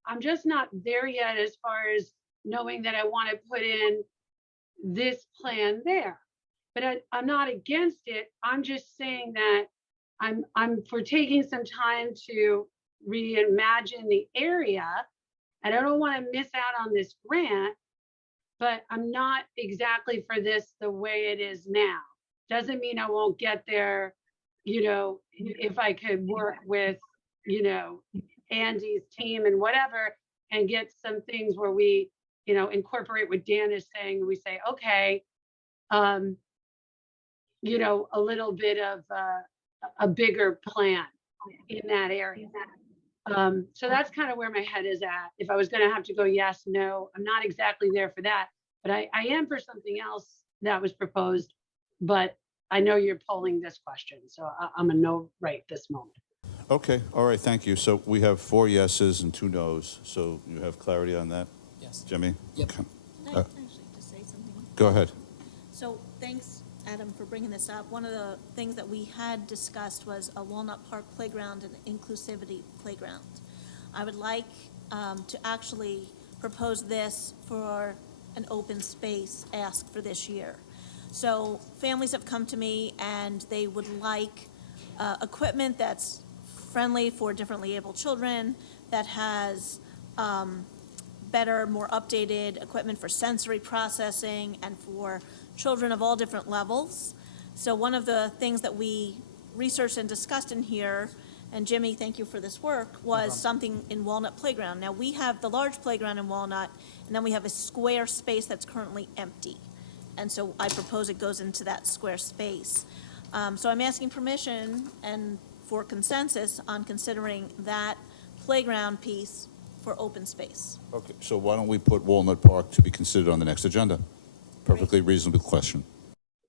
I'm just not there yet as far as knowing that I want to put in this plan there. But I'm not against it. I'm just saying that I'm for taking some time to reimagine the area. And I don't want to miss out on this grant, but I'm not exactly for this the way it is now. Doesn't mean I won't get there, if I could work with, Andy's team and whatever, and get some things where we, incorporate what Dan is saying. We say, okay, a little bit of a bigger plan in that area. So that's kind of where my head is at. If I was going to have to go yes, no, I'm not exactly there for that, but I am for something else that was proposed, but I know you're polling this question, so I'm a no right this moment. Okay, all right, thank you. So we have 4 yeses and 2 nos, so you have clarity on that? Yes. Jimmy? Yep. Okay. Can I actually just say something? Go ahead. So thanks, Adam, for bringing this up. One of the things that we had discussed was a Walnut Park playground and inclusivity playground. I would like to actually propose this for an open space ask for this year. So families have come to me and they would like equipment that's friendly for differently abled children, that has better, more updated equipment for sensory processing and for children of all different levels. So one of the things that we researched and discussed in here, and Jimmy, thank you for this work, was something in Walnut Playground. Now, we have the large playground in Walnut, and then we have a square space that's currently empty. And so I propose it goes into that square space. So I'm asking permission and for consensus on considering that playground piece for open space. Okay, so why don't we put Walnut Park to be considered on the next agenda? Perfectly reasonable question.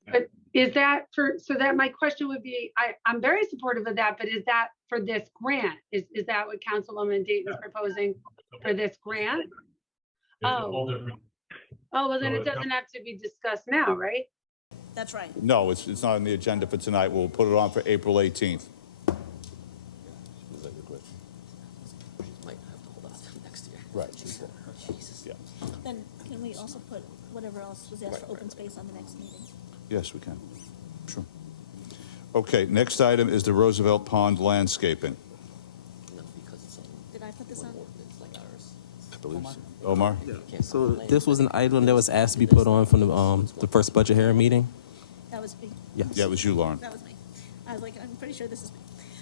But is that so that my question would be, I'm very supportive of that, but is that for this grant? Is that what Councilwoman Dayton is proposing for this grant? Oh, well, then it doesn't have to be discussed now, right? That's right. No, it's not on the agenda for tonight. We'll put it on for April 18th. Might have to hold off till next year. Right. Jesus. Yeah. Then can we also put whatever else was asked for open space on the next meeting? Yes, we can. Sure. Okay, next item is the Roosevelt Pond landscaping. No, because it's on Did I put this on? ordinance like ours. I believe so. Omar? So this was an item that was asked to be put on from the first budget hearing meeting? That was me. Yes. Yeah, it was you, Lauren. That was me. I was like, I'm pretty sure this is me.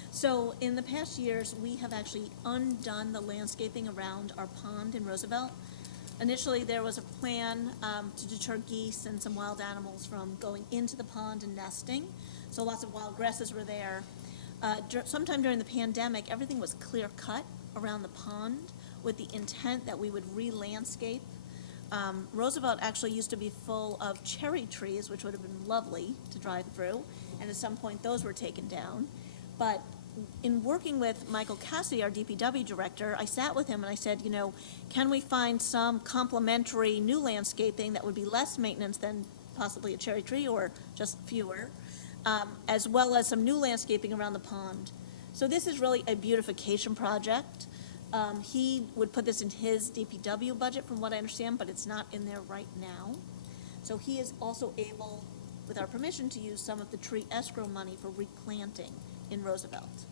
So in the past years, we have actually undone the landscaping around our pond in Roosevelt. Initially, there was a plan to deter geese and some wild animals from going into the pond and nesting. So lots of wild grasses were there. Sometime during the pandemic, everything was clear cut around the pond with the intent that we would re-landscape. Roosevelt actually used to be full of cherry trees, which would have been lovely to drive through, and at some point those were taken down. But in working with Michael Cassidy, our DPW director, I sat with him and I said, can we find some complementary new landscaping that would be less maintenance than possibly a cherry tree or just fewer, as well as some new landscaping around the pond. So this is really a beautification project. He would put this in his DPW budget from what I understand, but it's not in there right now. So he is also able, with our permission, to use some of the tree escrow money for replanting in Roosevelt.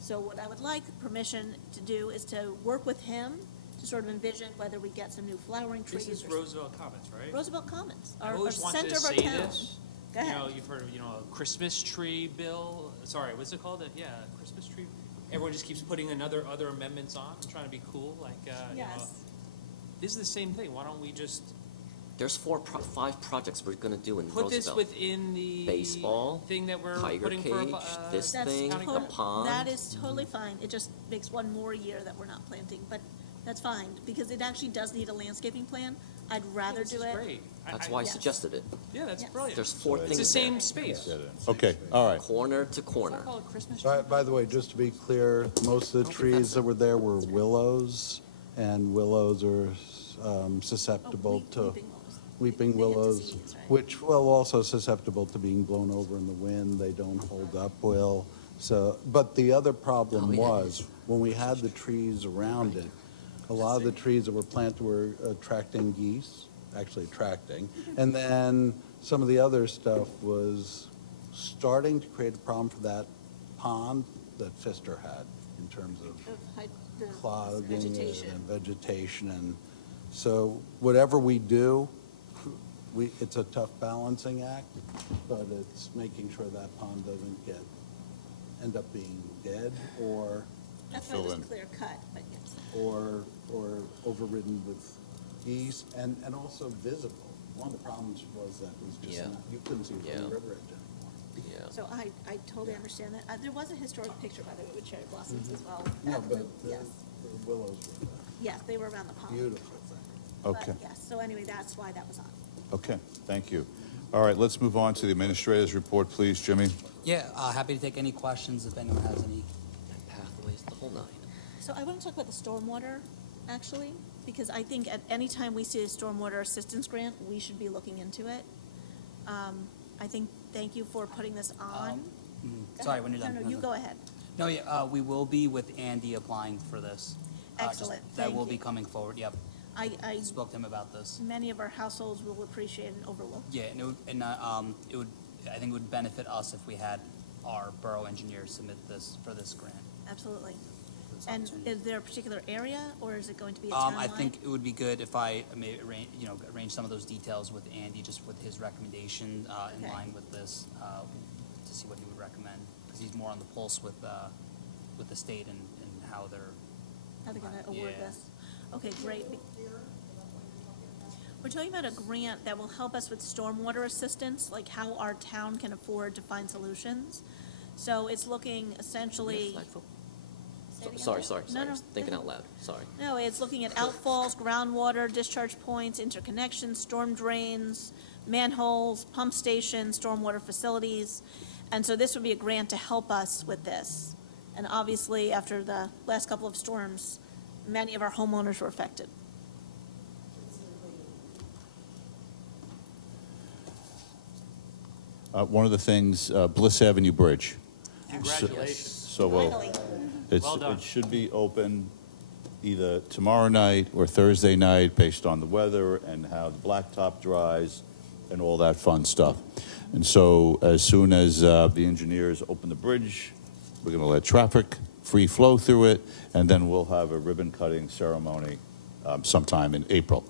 So what I would like permission to do is to work with him to sort of envision whether we get some new flowering trees. This is or- Roosevelt Commons, right? Roosevelt Commons, I our always wanted center to of our say town. this. Go ahead. You know, you've heard of, a Christmas tree bill. Sorry, what's it called? Yeah, Christmas tree. Everyone just keeps putting other amendments on and trying to be cool. Like, Yes. this is the same thing. Why don't we just There's 5 projects we're gonna do in put this Roosevelt. within the Baseball, thing that we're tiger putting for cage, this That's thing, the tot- pond. That is totally fine. It just makes one more year that we're not planting, but that's fine, because it actually does need a landscaping plan. I'd rather This do is it. great. That's why I Yes. suggested it. Yeah, that's Yes. brilliant. There's 4 It's things the same there. space. Okay, all right. Corner to corner. Call it Christmas tree. By the way, just to be clear, most of the trees that were there were willows, and willows are susceptible to, weeping willows, disease, right? which, well, also susceptible to being blown over in the wind. They don't hold up well. So, but the other problem Oh, yeah. was, when we had the trees around it, a lot of the trees that were planted were attracting geese, actually attracting. And then some of the other stuff was starting to create a problem for that pond that Pfister had in terms of The clogging vegetation. and vegetation. And so whatever we do, it's a tough balancing act, but it's making sure that pond doesn't end up being dead or That's why it Fill was in. clear cut, but yes. overridden with geese and also visible. One of the problems was that it was just, Yeah. you couldn't see it from Yeah. the river edge anymore. Yeah. So I totally understand that. There was a historic picture, by the way, with cherry blossoms as well. No, At but the- Yes, the willows were yes, they were around the a pond. beautiful thing. But Okay, yes, so anyway, that's why that was on. okay, thank you. All right, let's move on to the administrator's report, please, Jimmy. Yeah, happy to take any questions if anyone has any. Pathways, the whole 9. So I want to talk about the stormwater, actually, because I think at any time we see a stormwater assistance grant, we should be looking into it. I think, thank you for putting this on. Go Sorry, ahead. when you're done. No, you go ahead. No, yeah, we will be with Andy applying for this. Just- Excellent, That thank will you. be coming forward, yep. I, Spoke to him about this. many of our households will appreciate an overlook. Yeah, and it would, I think it would benefit us if we had our borough engineer submit this for this grant. Absolutely. for this And opportunity. is there a particular area, or is it going to be a townwide? I think it would be good if I may arrange some of those details with Andy, just with his recommendation in Okay. line with this, to see what he would recommend, because he's more on the pulse with the state and how they're. How they're gonna award Yeah. this? Okay, great. We're talking about a grant that will help us with stormwater assistance, like how our town can afford to find solutions. So it's looking essentially. Flagpole? Say it again? Sorry. No, I no, was thinking go out loud. Sorry. No, it's looking at outfalls, groundwater, discharge points, interconnections, storm drains, manholes, pump stations, stormwater facilities. And so this would be a grant to help us with this. And obviously, after the last couple of storms, many of our homeowners were affected. One of the things, Bliss Avenue Bridge. Congratulations. So Finally. Well done. it should be open either tomorrow night or Thursday night, based on the weather and how the blacktop dries and all that fun stuff. And so as soon as the engineers open the bridge, we're going to let traffic free flow through it, and then we'll have a ribbon-cutting ceremony sometime in April.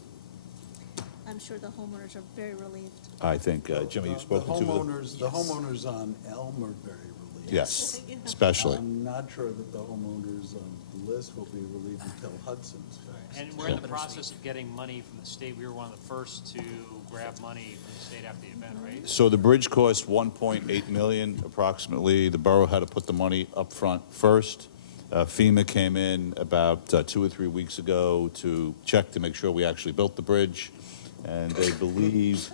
I'm sure the homeowners are very relieved. I think, Jimmy, you've spoken to them? The homeowners on Elm are very relieved. Yes, especially. I'm not sure that the homeowners on Bliss will be relieved until Hudson's fixed. And we're in the process of getting money from the state. We were one of the first to grab money from the state after the event, right? So the bridge cost 1.8 million approximately. The borough had to put the money up front first. FEMA came in about 2 or 3 weeks ago to check to make sure we actually built the bridge. And they believe,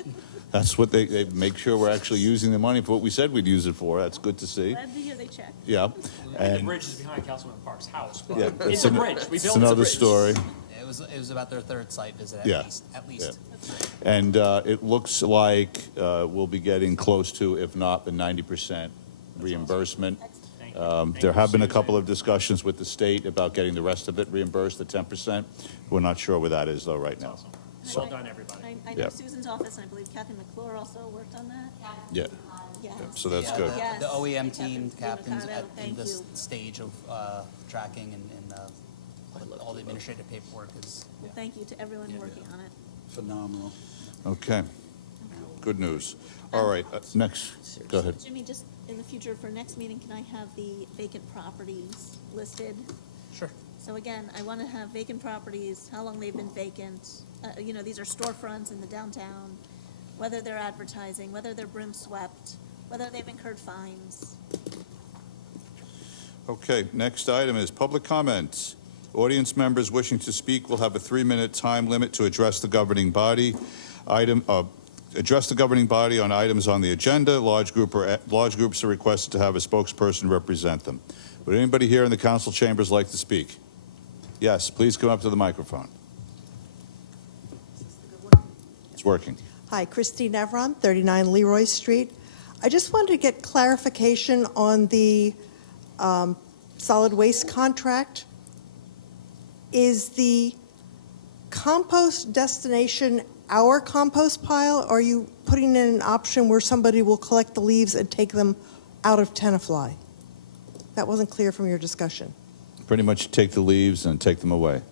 that's what they make sure we're actually using the money for what we said we'd use it for. That's good to see. Glad to hear they checked. Yeah. The And bridge is behind Councilman Park's house, but yeah, it's a bridge. We it's built a another bridge. story. It was about their third site visit, Yeah. at least. And it looks like we'll be getting close to, if not the 90% reimbursement. Thank you. There have been a couple of discussions with the state about getting the rest of it reimbursed, the 10%. We're not sure where that is though right now. Awesome. Well done, everybody. I know Yeah. Susan's office, and I believe Kathy McClure also worked on that. Yeah, Yes. so that's Yeah, good. Yes. The OEM Captain team, captains Mercado, in thank this you. stage of tracking and all the administrative paperwork is. Well, thank you to everyone working on it. Phenomenal. Okay. Good news. All right, next, go ahead. Jimmy, just in the future for next meeting, can I have the vacant properties listed? Sure. So again, I want to have vacant properties, how long they've been vacant. These are storefronts in the downtown, whether they're advertising, whether they're broom swept, whether they've incurred fines. Okay, next item is public comments. Audience members wishing to speak will have a 3-minute time limit to address the governing body. Address the governing body on items on the agenda. Large groups are requested to have a spokesperson represent them. Would anybody here in the council chambers like to speak? Yes, please come up to the microphone. It's working. Hi, Christine Evron, 39 Leroy Street. I just wanted to get clarification on the solid waste contract. Is the compost destination our compost pile, or are you putting in an option where somebody will collect the leaves and take them out of Tenafly? That wasn't clear from your discussion. Pretty much take the leaves and take them away,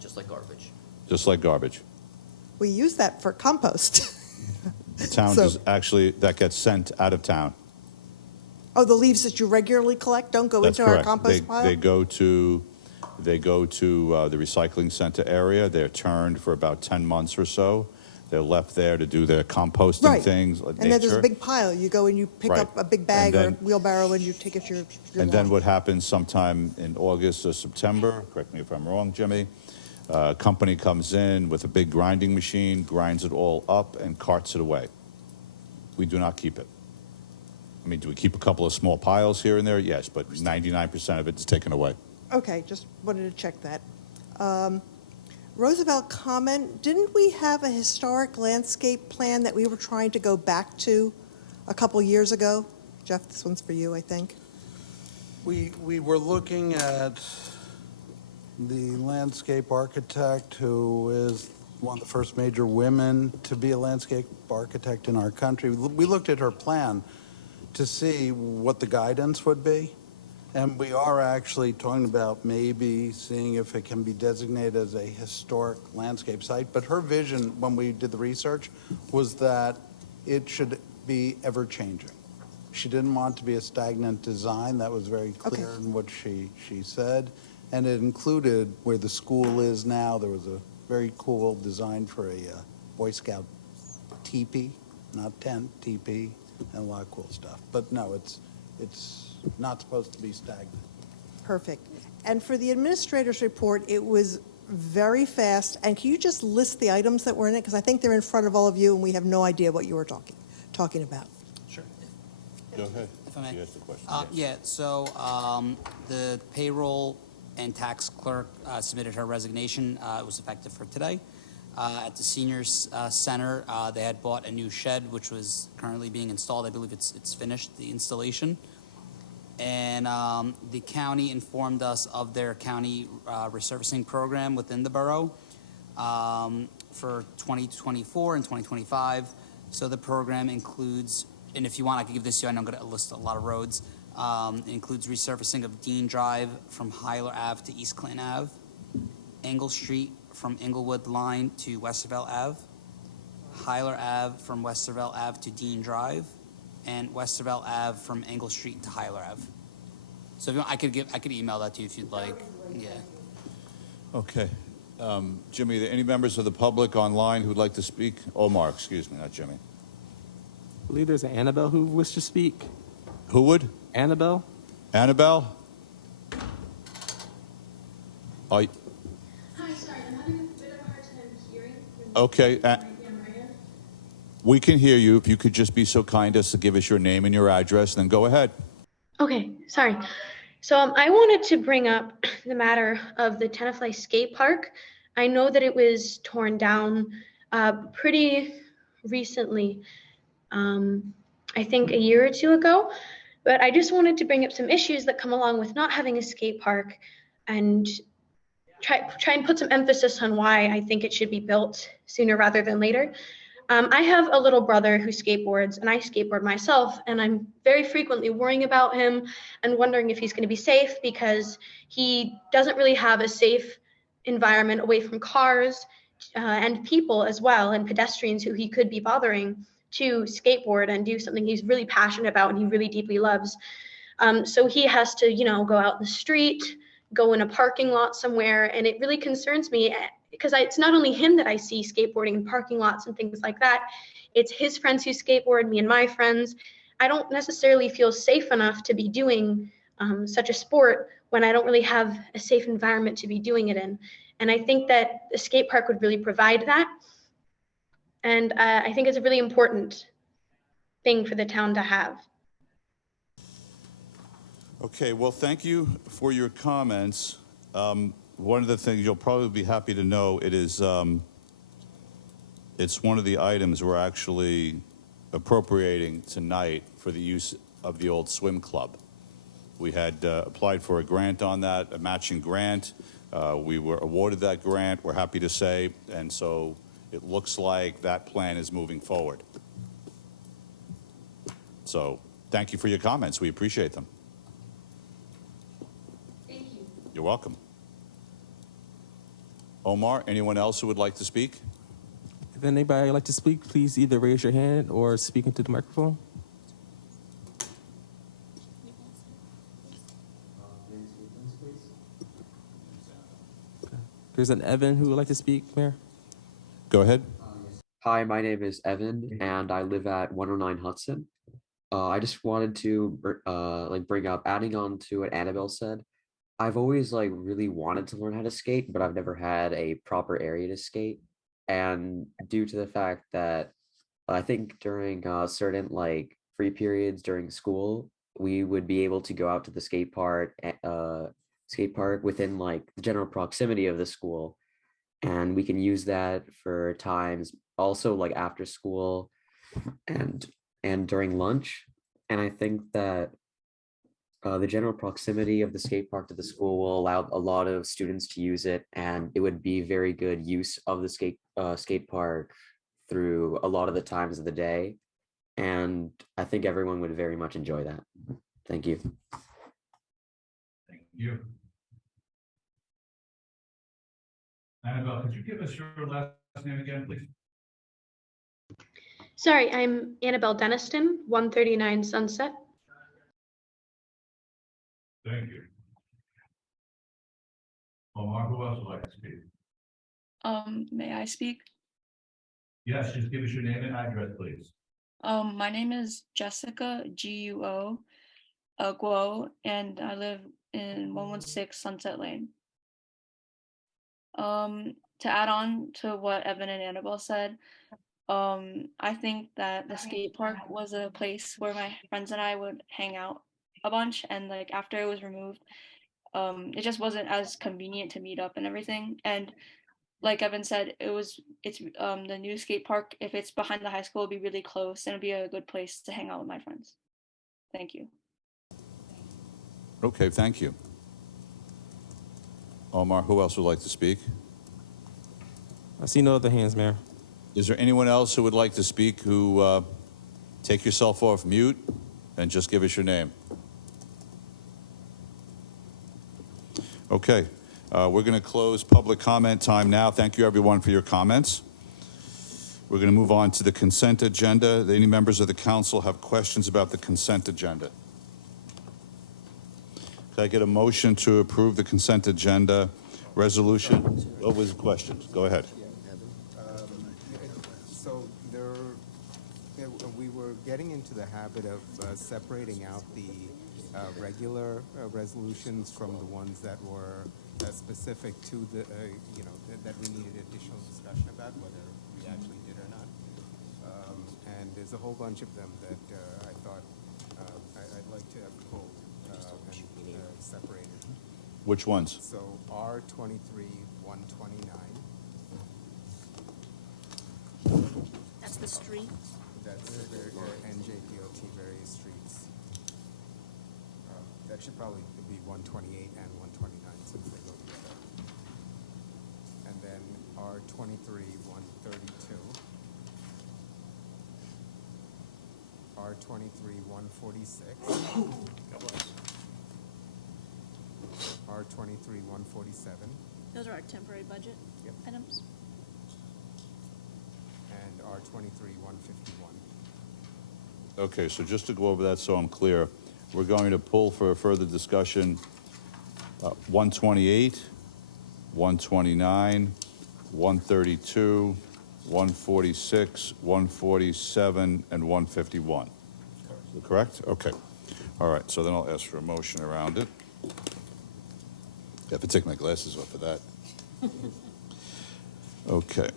Just like garbage. just like garbage. We use that for compost. The town So- does actually, that gets sent out of town. Oh, the leaves that you regularly collect don't go That's into our correct. compost pile? They go to the recycling center area. They're turned for about 10 months or so. They're left there to do their composting Right. things. And then there's a nature. big pile. You go and you pick Right. up a big bag And or then- wheelbarrow and you take it to your And then lawn. what happens sometime in August or September, correct me if I'm wrong, Jimmy, a company comes in with a big grinding machine, grinds it all up, and carts it away. We do not keep it. I mean, do we keep a couple of small piles here and there? Yes, but 99% of it is taken away. Okay, just wanted to check that. Roosevelt comment, didn't we have a historic landscape plan that we were trying to go back to a couple years ago? Jeff, this one's for you, I think. We were looking at the landscape architect who is one of the first major women to be a landscape architect in our country. We looked at her plan to see what the guidance would be. And we are actually talking about maybe seeing if it can be designated as a historic landscape site. But her vision, when we did the research, was that it should be ever-changing. She didn't want to be a stagnant design. That was very clear Okay. in what she said. And it included where the school is now. There was a very cool design for a Boy Scout teepee, not tent, teepee, and a lot of cool stuff. But no, it's not supposed to be stagnant. Perfect. And for the administrator's report, it was very fast. And can you just list the items that were in it? Because I think they're in front of all of you, and we have no idea what you were talking about. Sure. Go ahead. If I may. She asked the question. Yeah, so the payroll and tax clerk submitted her resignation. It was effective for today. At the seniors center, they had bought a new shed, which was currently being installed. I believe it's finished, the installation. And the county informed us of their county resurfacing program within the borough for 2024 and 2025. So the program includes, and if you want, I can give this to you. I know I'm going to list a lot of roads. It includes resurfacing of Dean Drive from Hyler Ave to East Clinton Ave, Engle Street from Englewood Line to Westerville Ave, Hyler Ave from Westerville Ave to Dean Drive, and Westerville Ave from Engle Street to Hyler Ave. So if you want, I could email that to you if you'd like. Yeah. Okay. Jimmy, are there any members of the public online who'd like to speak? Omar, excuse me, not Jimmy. I believe there's an Annabelle who wished to speak. Who would? Annabelle? Annabelle? Hi, sorry, I'm having a bit of a hard time hearing. Okay, Right on my end. we can hear you. If you could just be so kind as to give us your name and your address, then go ahead. Okay, sorry. So I wanted to bring up the matter of the Tenafly skate park. I know that it was torn down pretty recently, I think a year or two ago, but I just wanted to bring up some issues that come along with not having a skate park and try and put some emphasis on why I think it should be built sooner rather than later. I have a little brother who skateboards, and I skateboard myself, and I'm very frequently worrying about him and wondering if he's going to be safe because he doesn't really have a safe environment away from cars and people as well, and pedestrians who he could be bothering, to skateboard and do something he's really passionate about and he really deeply loves. So he has to, go out in the street, go in a parking lot somewhere, and it really concerns me because it's not only him that I see skateboarding in parking lots and things like that. It's his friends who skateboard, me and my friends. I don't necessarily feel safe enough to be doing such a sport when I don't really have a safe environment to be doing it in. And I think that the skate park would really provide that. And I think it's a really important thing for the town to have. Okay, well, thank you for your comments. One of the things you'll probably be happy to know, it's one of the items we're actually appropriating tonight for the use of the old swim club. We had applied for a grant on that, a matching grant. We were awarded that grant, we're happy to say, and so it looks like that plan is moving forward. So thank you for your comments. We appreciate them. Thank you. You're welcome. Omar, anyone else who would like to speak? If anybody would like to speak, please either raise your hand or speak into the microphone. There's an Evan who would like to speak, Mayor. Go ahead. Hi, my name is Evan, and I live at 109 Hudson. I just wanted to bring up, adding on to what Annabelle said. I've always really wanted to learn how to skate, but I've never had a proper area to skate. And due to the fact that I think during certain free periods during school, we would be able to go out to the skate park within the general proximity of the school, and we can use that for times also after school and during lunch. And I think that the general proximity of the skate park to the school will allow a lot of students to use it, and it would be very good use of the skate park through a lot of the times of the day. And I think everyone would very much enjoy that. Thank you. Thank you. Annabelle, could you give us your last name again, please? Sorry, I'm Annabelle Deniston, 139 Sunset. Thank you. Omar, who else would like to speak? May I speak? Yes, just give us your name and address, please. My name is Jessica Guo, Guo, and I live in 116 Sunset Lane. To add on to what Evan and Annabelle said, I think that the skate park was a place where my friends and I would hang out a bunch, and after it was removed, it just wasn't as convenient to meet up and everything. And like Evan said, it's the new skate park. If it's behind the high school, it'd be really close and it'd be a good place to hang out with my friends. Thank you. Okay, thank you. Omar, who else would like to speak? I see no other hands, Mayor. Is there anyone else who would like to speak who take yourself off mute and just give us your name? Okay, we're going to close public comment time now. Thank you, everyone, for your comments. We're going to move on to the consent agenda. Do any members of the council have questions about the consent agenda? Could I get a motion to approve the consent agenda resolution? What was the questions? Go ahead. So we were getting into the habit of separating out the regular resolutions from the ones that were specific to the, that we needed additional discussion about, whether we actually did or not. And there's a whole bunch of them that I thought I'd like to have pulled and separated. Which ones? So R23-129. That's the street. That's NJDOT various streets. That should probably be 128 and 129 since they go together. And then R23-132. R23-146. R23-147. Those are our temporary budget Yep. items. And R23, 151. Okay, so just to go over that so I'm clear, we're going to pull for further discussion 128, 129, 132, 146, 147, and 151. Is that correct? Okay. All right, so then I'll ask for a motion around it. I have to take my glasses off for that. Okay.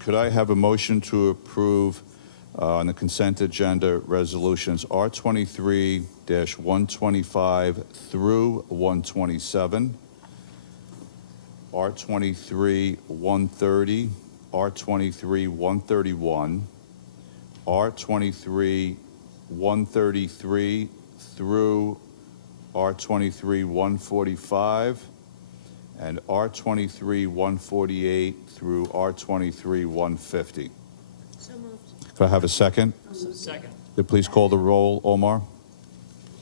Could I have a motion to approve on the consent agenda resolutions R23-125 through 127, R23-130, R23-131, R23-133 through R23-145, and R23-148 through R23-150. So moved. Could I have a second? Second. Could please call the roll, Omar?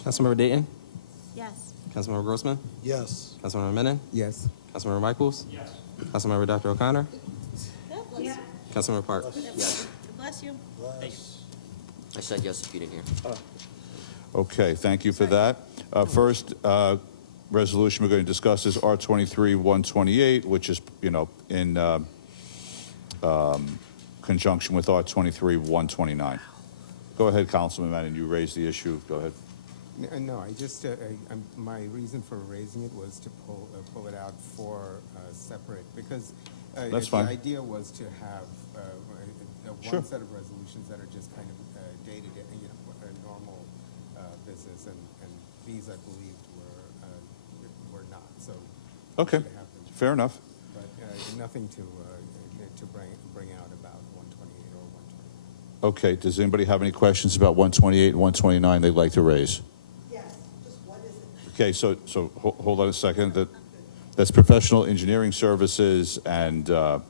Councilmember Dayton, Yes. Councilmember Grossman, Yes. Councilmember Menon, Yes. Councilmember Michaels, Yes. Councilmember Dr. O'Connor, God bless you. Councilmember Park. Yes. God bless you. I said yes if you didn't hear. Okay, thank you for that. First resolution we're going to discuss is R23-128, which is, in conjunction with R23-129. Go ahead, Councilman Manning, you raised the issue. Go ahead. No, I just, my reason for raising it was to pull it out for separate, because That's fine. the idea was to have Sure. one set of resolutions that are just kind of day-to-day, a normal business, and these, I believe, were not, so. Okay, should have them. fair enough. But nothing to bring out about 128 or 120. Okay, does anybody have any questions about 128 and 129 they'd like to raise? Yes, just what is it? Okay, so hold on a second. That's professional engineering services and the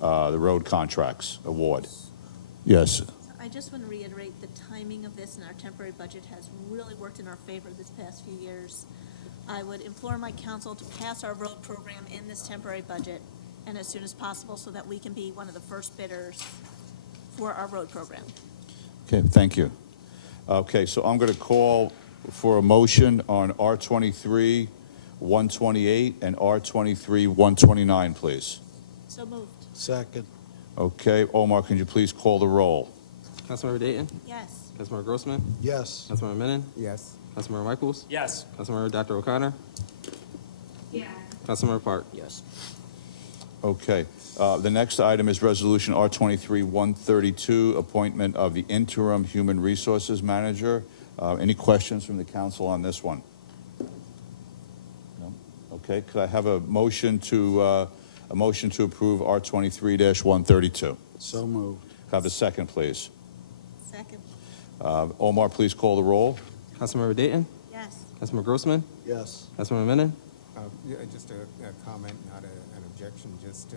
road contracts award. Yes. So I just want to reiterate the timing of this, and our temporary budget has really worked in our favor this past few years. I would implore my council to pass our road program in this temporary budget, and as soon as possible, so that we can be one of the first bidders for our road program. Okay, thank you. Okay, so I'm going to call for a motion on R23-128 and R23-129, please. So moved. Second. Okay, Omar, can you please call the roll? Councilmember Dayton, Yes. Councilmember Grossman, Yes. Councilmember Menon, Yes. Councilmember Michaels, Yes. Councilmember Dr. O'Connor, Yeah. Councilmember Park. Yes. Okay, the next item is Resolution R23-132, appointment of the interim human resources manager. Any questions from the council on this one? No? Okay, could I have a motion to approve R23-132? So moved. Have a second, please. Second. Omar, please call the roll. Councilmember Dayton, Yes. Councilmember Grossman, Yes. Councilmember Menon, Yeah, just a comment, not an objection, just,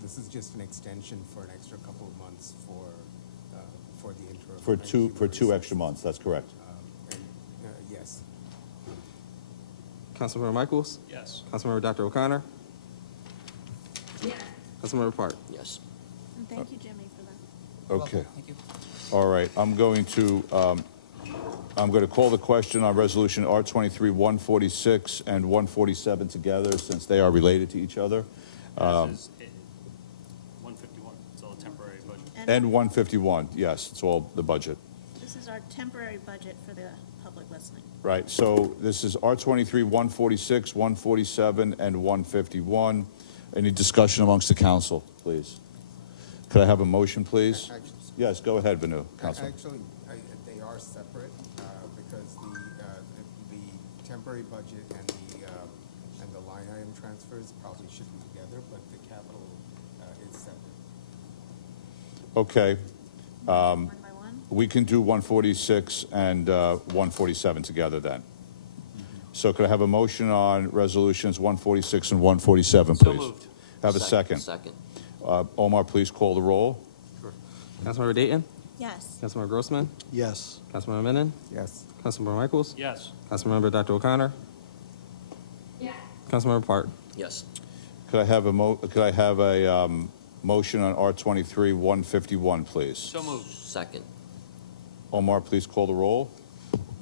this is just an extension for an extra couple of months for the interim. For two extra months, that's correct. Yes. Councilmember Michaels, Yes. Councilmember Dr. O'Connor, Councilmember Park. Yes. And thank you, Jimmy, for that. Okay. Thank you. All right, I'm going to call the question on Resolution R23-146 and 147 together, since they are related to each other. As is 151, it's all a temporary budget. And 151, yes, it's all the budget. This is our temporary budget for the public listening. Right, so this is R23-146, 147, and 151. Any discussion amongst the council, please? Could I have a motion, please? Actually- Yes, go ahead, Vanu, Council. Actually, they are separate, because the temporary budget and the line item transfers probably should be together, but the capital is separate. Okay, One by one? we can do 146 and 147 together then. So could I have a motion on resolutions 146 and 147, So please? moved. Have a second. Second. Omar, please call the roll. Councilmember Dayton, Yes. Councilmember Grossman, Yes. Councilmember Menon, Yes. Councilmember Michaels, Yes. Councilmember Dr. O'Connor, Councilmember Park. Yes. Could I have a motion on R23 151, please? So moved. Second. Omar, please call the roll.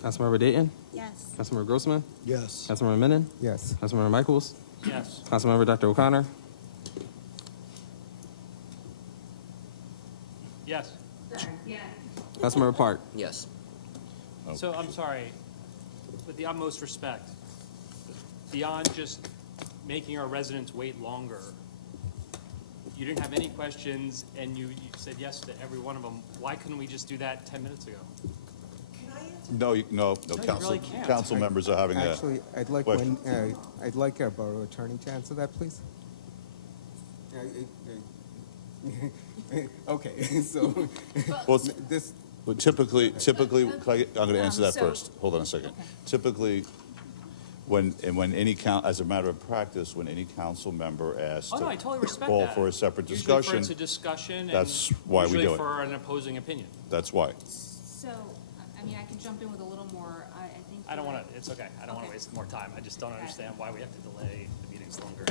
Councilmember Dayton. Yes. Councilmember Grossman. Yes. Councilmember Menon. Yes. Councilmember Michaels. Yes. Councilmember Dr. O'Connor. Yes. Councilmember Park. Yes. So I'm sorry, with the utmost respect, beyond just making our residents wait longer, you didn't have any questions and you said yes to every one of them. Why couldn't we just do that 10 minutes ago? No, you really can't. council members are having a Actually, I'd like question. I'd like our borough attorney to answer that, please. Okay, so Well, this, Well, typically, I'm going to answer that so- first. Hold on a second. Typically, when as a matter of practice, when any council member asks Oh, no, I totally to respect call that. for a separate Usually discussion, for it's a discussion and that's why we do usually it. for an opposing opinion. That's why. So, I mean, I can jump in with a little more, I think. I don't that- want to, it's okay. I don't want to Okay. waste more time. I just don't understand why we have to delay the meetings longer.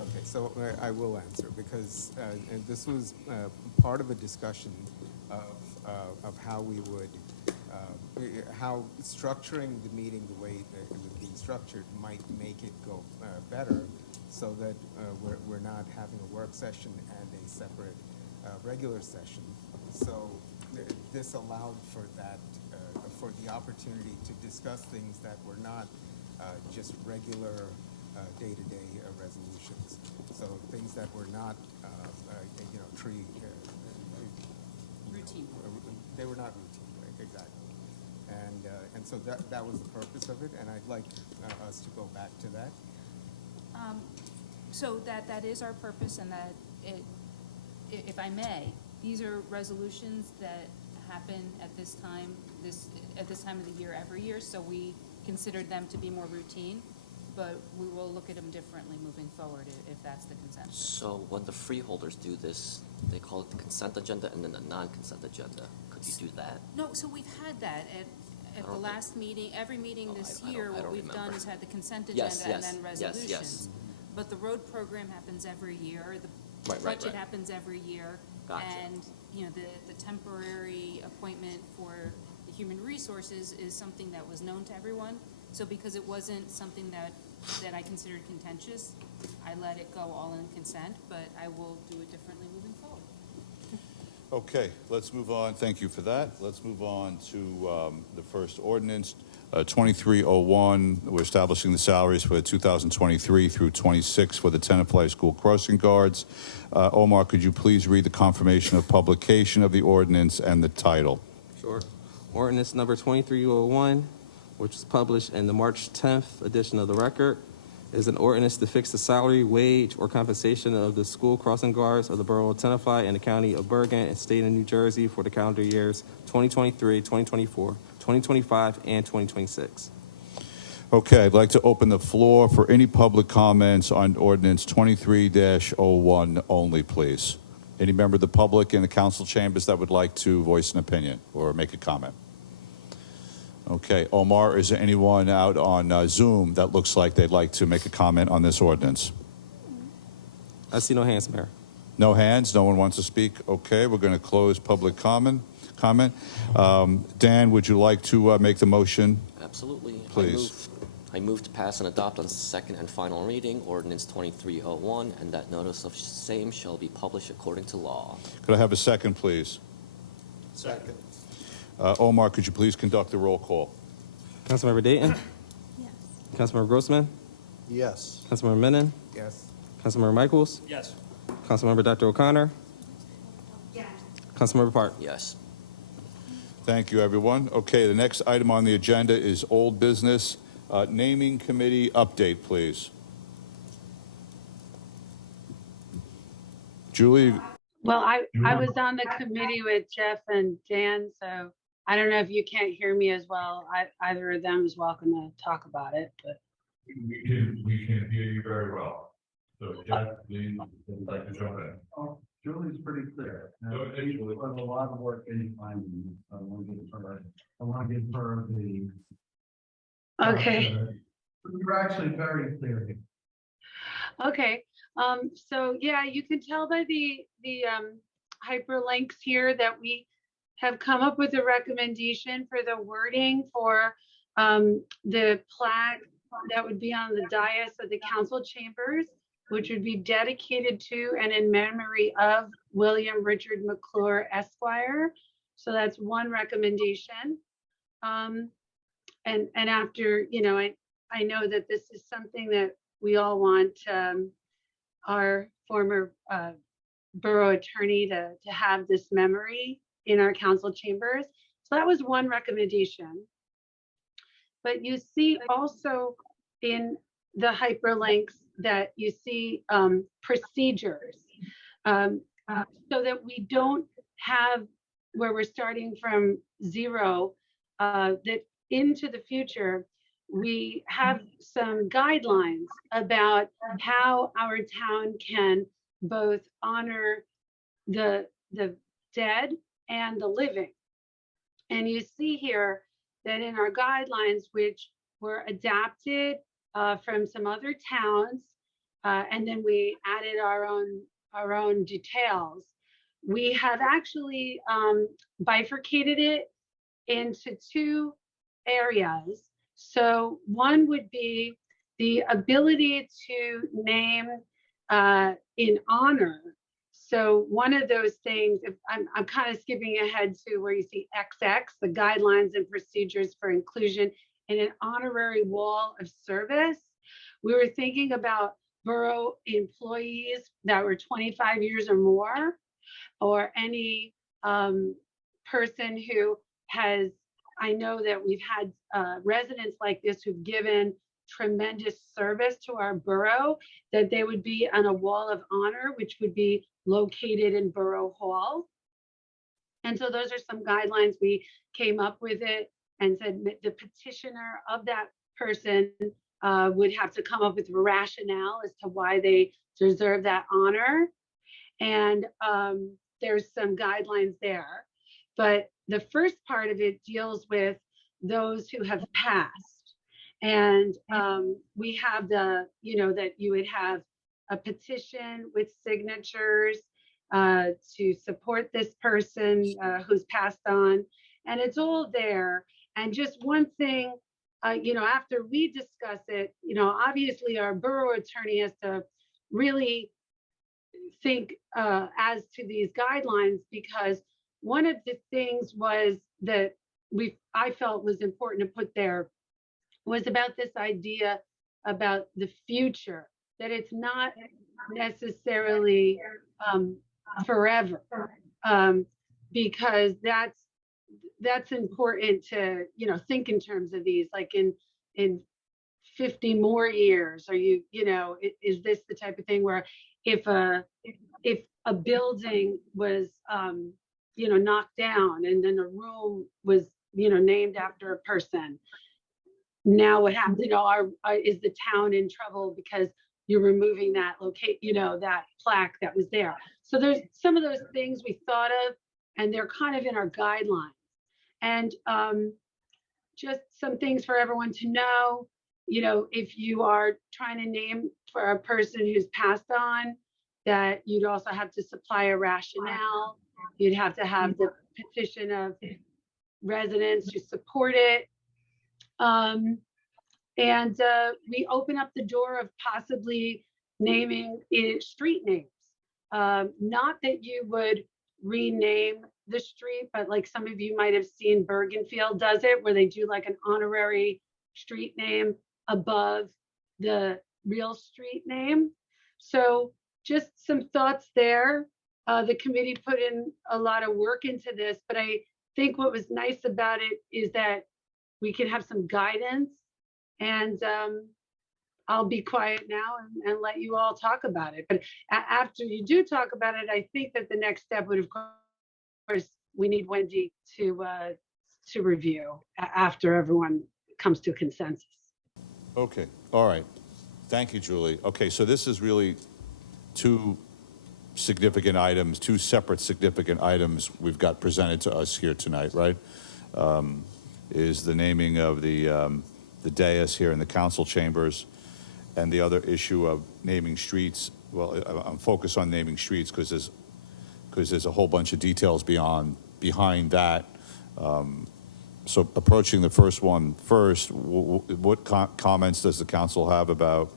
okay, so I will answer because and this was part of a discussion of how we would, how structuring the meeting the way that it was being structured might make it go better so that we're not having a work session and a separate regular session. So this allowed for that, for the opportunity to discuss things that were not just regular day-to-day resolutions. So things that were not, Routine. they were not routine, right? Exactly. And so that was the purpose of it, and I'd like us to go back to that. So that is our purpose, and that if I may, these are resolutions that happen at this time of the year every year, so we considered them to be more routine, but we will look at them differently moving forward if that's the consensus. So when the freeholders do this, they call it the consent agenda and then the non-consent agenda. Could you do that? No, so we've had that at the don't last meeting, every meeting Oh, this I year, don't what we've done remember. is had the consent Yes, agenda and yes, then yes, yes. resolutions. But the road program happens every year, the Right, right, budget right. happens every year. Gotcha. And, the temporary appointment for the human resources is something that was known to everyone. So because it wasn't something that I considered contentious, I let it go all in consent, but I will do it differently moving forward. Okay, let's move on. Thank you for that. Let's move on to the first ordinance, 2301. We're establishing the salaries for 2023 through 26 for the Tenafly School crossing guards. Omar, could you please read the confirmation of publication of the ordinance and the title? Sure. Ordinance number 2301, which was published in the March 10th edition of the Record, is an ordinance to fix the salary, wage, or compensation of the school crossing guards of the borough of Tenafly and the county of Bergen and state of New Jersey for the calendar years 2023, 2024, 2025, and 2026. Okay, I'd like to open the floor for any public comments on ordinance 23-01 only, please. Any member of the public in the council chambers that would like to voice an opinion or make a comment? Okay, Omar, is there anyone out on Zoom that looks like they'd like to make a comment on this ordinance? I see no hands, Mayor. No hands? No one wants to speak? Okay, we're going to close public comment. Dan, would you like to make the motion? Absolutely. Please. I move to pass and adopt on second and final reading ordinance 2301, and that notice of same shall be published according to law. Could I have a second, please? Second. Omar, could you please conduct the roll call? Councilmember Dayton. Yes. Councilmember Grossman. Yes. Councilmember Menon. Yes. Councilmember Michaels. Yes. Councilmember Dr. O'Connor. Councilmember Park. Yes. Thank you, everyone. Okay, the next item on the agenda is old business. Naming committee update, please. Julie? Well, I was on the committee with Jeff and Dan, so I don't know if you can't hear me as well. Either of them is welcome to talk about it, but. We can hear you very well. So Jeff, please, would like to jump in. Oh, Julie's pretty clear. Go ahead, Julie. Put a lot of work in finding. I want to give her the. Okay. You're actually very clear here. Okay, so yeah, you can tell by the hyperlinks here that we have come up with a recommendation for the wording for the plaque that would be on the dais of the council chambers, which would be dedicated to and in memory of William Richard McClure Esquire. So that's one recommendation. And after, you know, I know that this is something that we all want our former borough attorney to have this memory in our council chambers. So that was one recommendation. But you see also in the hyperlinks that you see procedures, so that we don't have where we're starting from zero, that into the future, we have some guidelines about how our town can both honor the dead and the living. And you see here that in our guidelines, which were adapted from some other towns, and then we added our own details, we have actually bifurcated it into two areas. So one would be the ability to name in honor. So one of those things, if I'm kind of skipping ahead to where you see XX, the guidelines and procedures for inclusion in an honorary wall of service. We were thinking about borough employees that were 25 years or more, or any person who has, I know that we've had residents like this who've given tremendous service to our borough, that they would be on a wall of honor, which would be located in Borough Hall. And so those are some guidelines. We came up with it and said the petitioner of that person would have to come up with a rationale as to why they deserve that honor. And there's some guidelines there. But the first part of it deals with those who have passed. And we have that you would have a petition with signatures to support this person who's passed on. And it's all there. And just one thing, after we discuss it, obviously our borough attorney has to really think as to these guidelines, because one of the things was that I felt was important to put there was about this idea about the future, that it's not necessarily forever, because that's important to think in terms of these, like in 50 more years, are is this the type of thing where if a building was knocked down and then a room was named after a person, now what happens? Is the town in trouble because you're removing that that plaque that was there? So there's some of those things we thought of, and they're kind of in our guidelines. And just some things for everyone to know, if you are trying to name for a person who's passed on, that you'd also have to supply a rationale. You'd have to have the petition of residents who support it. And we open up the door of possibly naming it street names. Not that you would rename the street, but like some of you might have seen Bergenfield does it, where they do like an honorary street name above the real street name. So just some thoughts there. The committee put in a lot of work into this, but I think what was nice about it is that we can have some guidance. And I'll be quiet now and let you all talk about it. But after you do talk about it, I think that the next step would, of course, we need Wendy to review after everyone comes to a consensus. Okay, all right. Thank you, Julie. Okay, so this is really two separate significant items we've got presented to us here tonight, right? Is the naming of the the dais here in the council chambers, and the other issue of naming streets. Well, I'm focused on naming streets because there's a whole bunch of details behind that. So approaching the first one first, what comments does the council have about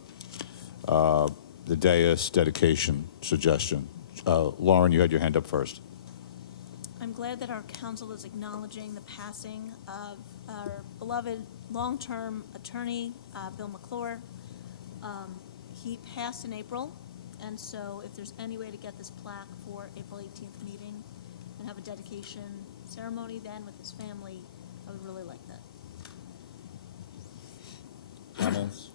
the dais dedication suggestion? Lauren, you had your hand up first. I'm glad that our council is acknowledging the passing of our beloved long-term attorney, Bill McClure. He passed in April, and so if there's any way to get this plaque for April 18th meeting and have a dedication ceremony then with his family, I would really like that. Comments?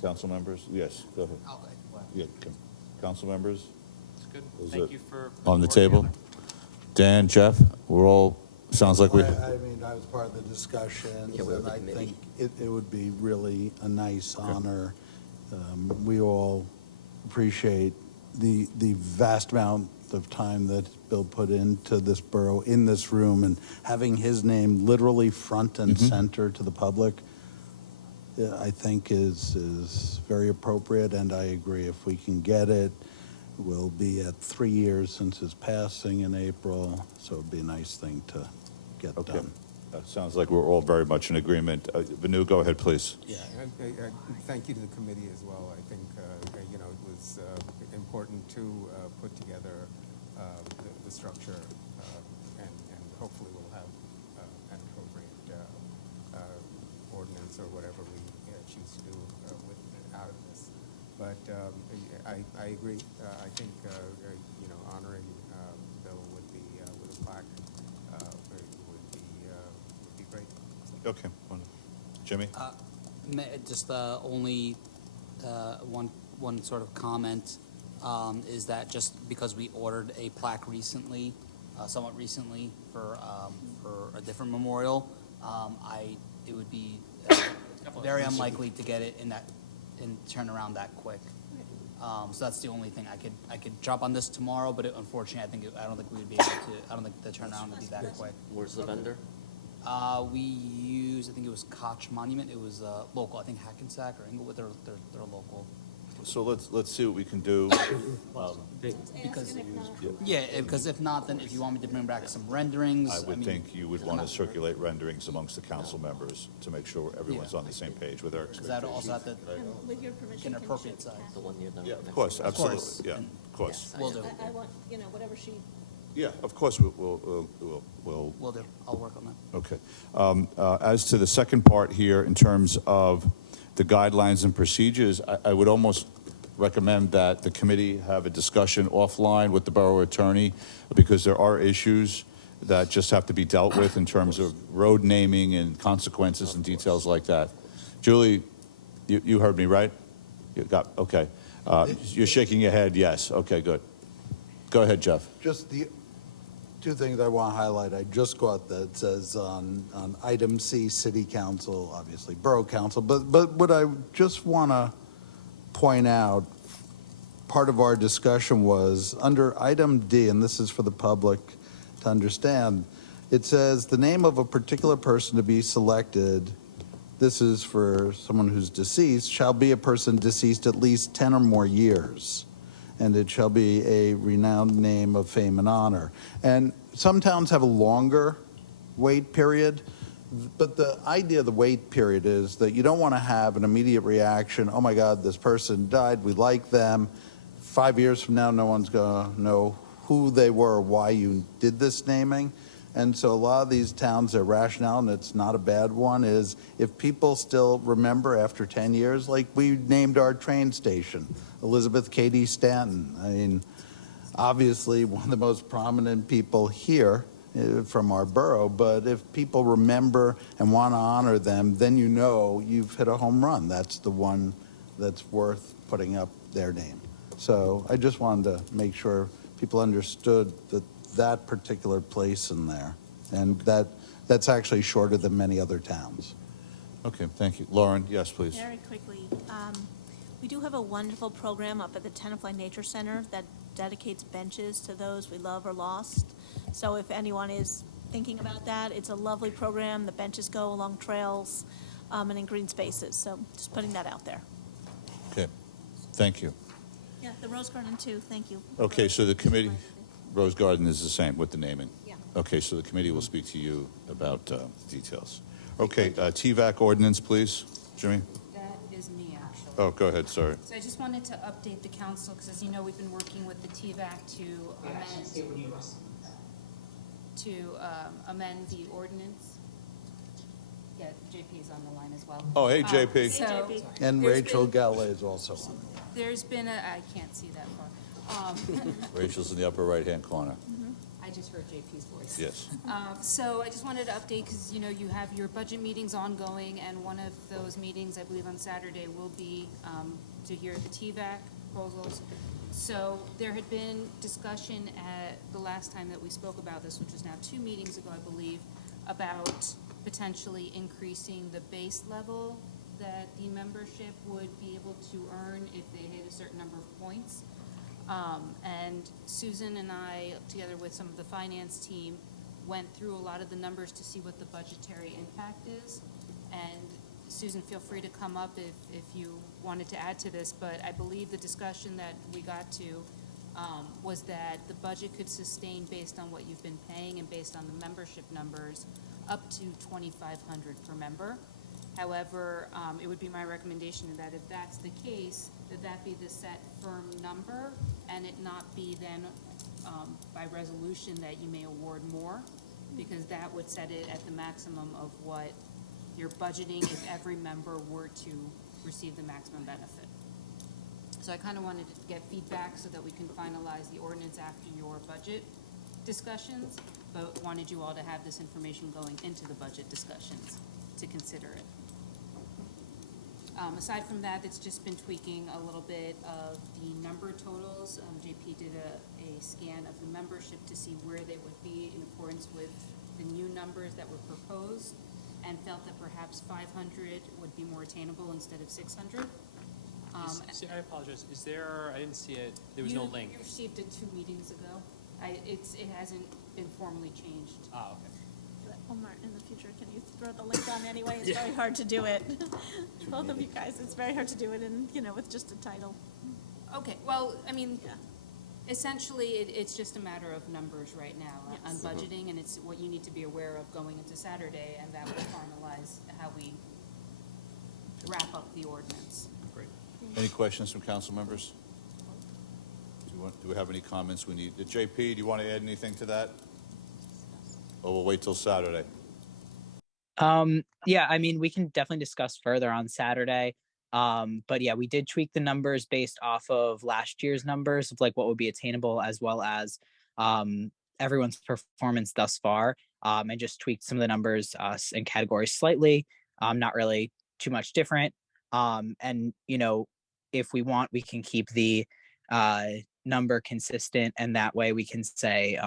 Council members? Yes, go ahead. Yeah, council members? It's good. Is Thank it you for. on the table? Dan, Jeff, we're all, sounds like we, I mean, I was part of the discussions, Yeah, we're and the I committee. think it would be really a nice honor. We all appreciate the vast amount of time that Bill put into this borough, in this room, and having his name literally front and center to the public, I think is very appropriate, and I agree. If we can get it, we'll be at 3 years since his passing in April, so it'd be a nice thing to get okay. done. Sounds like we're all very much in agreement. Vanu, go ahead, please. Yeah, and thank you to the committee as well. I think, you know, it was important to put together the structure, and hopefully we'll have an appropriate ordinance or whatever we choose to do out of this. But I agree. I think, you know, honoring Bill with a plaque would be great. Okay, Jimmy? Just only one sort of comment is that just because we ordered a plaque recently, somewhat recently for a different memorial, it would be very unlikely to get it and turn around that quick. So that's the only thing I could drop on this tomorrow, but unfortunately, I don't think we would be able to. I don't think the turnaround would be that quick. Where's the vendor? We use, I think it was Koch Monument. It was local. I think Hackensack or Inglewood. They're local. So let's see what we can do. Because because if not, then if you want me to bring back some renderings, I would think you would want to circulate renderings amongst the council members to make sure everyone's on the same page with our because that also have to And with your permission, get an can you appropriate show size. The one near them. Yeah, of course, Of absolutely. course. Yeah, of course. We'll do. I want, you know, whatever she, Yeah, of course, we'll We'll do. I'll work on that. okay. As to the second part here, in terms of the guidelines and procedures, I would almost recommend that the committee have a discussion offline with the borough attorney, because there are issues that just have to be dealt with in terms of road naming and consequences and details like that. Julie, you heard me, right? You got, okay. You're shaking your head, yes. Okay, good. Go ahead, Jeff. Just the two things I want to highlight. I just got that says on item C, city council, obviously borough council, but what I just want to point out, part of our discussion was under item D, and this is for the public to understand, it says the name of a particular person to be selected, this is for someone who's deceased, shall be a person deceased at least 10 or more years. And it shall be a renowned name of fame and honor. And some towns have a longer wait period, but the idea of the wait period is that you don't want to have an immediate reaction, oh my God, this person died, we like them. 5 years from now, no one's going to know who they were or why you did this naming. And so a lot of these towns, their rationale, and it's not a bad one, is if people still remember after 10 years, like we named our train station, Elizabeth Cady Stanton. I mean, obviously one of the most prominent people here from our borough, but if people remember and want to honor them, then you know you've hit a home run. That's the one that's worth putting up their name. So I just wanted to make sure people understood that particular place in there, and that's actually shorter than many other towns. Okay, thank you. Lauren, yes, please. very quickly, we do have a wonderful program up at the Tenafly Nature Center that dedicates benches to those we love or lost. So if anyone is thinking about that, it's a lovely program. The benches go along trails. and in green spaces. So just putting that out there. Okay, thank you. Yeah, the Rose Garden too, thank you. Okay, so the committee, Rose Garden is the same with the naming? Yeah. Okay, so the committee will speak to you about the details. Okay, TVAC ordinance, please, Jimmy? That is me, actually. Oh, go ahead, sorry. So I just wanted to update the council, because as you know, we've been working with the TVAC amend the ordinance. Yeah, JP is on the line as well. Oh, hey, JP. Hey, So JP. And there's Rachel been- Galley is also on. There's been I can't see that far. Rachel's in the upper right-hand corner. I just heard JP's voice. Yes. So I just wanted to update, because, you know, you have your budget meetings ongoing, and one of those meetings, I believe on Saturday, will be to hear the TVAC proposals. So there had been discussion at the last time that we spoke about this, which was now 2 meetings ago, I believe, about potentially increasing the base level that the membership would be able to earn if they hit a certain number of points. And Susan and I, together with some of the finance team, went through a lot of the numbers to see what the budgetary impact is. And Susan, feel free to come up if you wanted to add to this, but I believe the discussion that we got to was that the budget could sustain based on what you've been paying and based on the membership numbers up to $2,500 per member. However, it would be my recommendation that if that's the case, that be the set firm number, and it not be then by resolution that you may award more, because that would set it at the maximum of what you're budgeting if every member were to receive the maximum benefit. So I kind of wanted to get feedback so that we can finalize the ordinance after your budget discussions, but wanted you all to have this information going into the budget discussions to consider it. Aside from that, it's just been tweaking a little bit of the number totals. JP did a scan of the membership to see where they would be in accordance with the new numbers that were proposed, and felt that perhaps 500 would be more attainable instead of 600. I apologize. Is there, I didn't see it, there was no link. You received it 2 meetings ago. It hasn't been formally changed. Oh, okay. Omar, in the future, can you throw the link on anyway? It's very hard to do it. Both of you guys, it's very hard to do it in, with just a title. Okay, well, I mean, Yeah. essentially, it's just a matter of numbers right now on Yes. budgeting, and it's what you need to be aware of going into Saturday, and that will finalize how we wrap up the ordinance. Great. Any questions from council members? Do we have any comments we need? JP, do you want to add anything to that? Or we'll wait till Saturday? Yeah, I mean, we can definitely discuss further on Saturday. But yeah, we did tweak the numbers based off of last year's numbers of like what would be attainable, as well as everyone's performance thus far. And just tweaked some of the numbers and categories slightly, not really too much different. And if we want, we can keep the number consistent, and that way we can say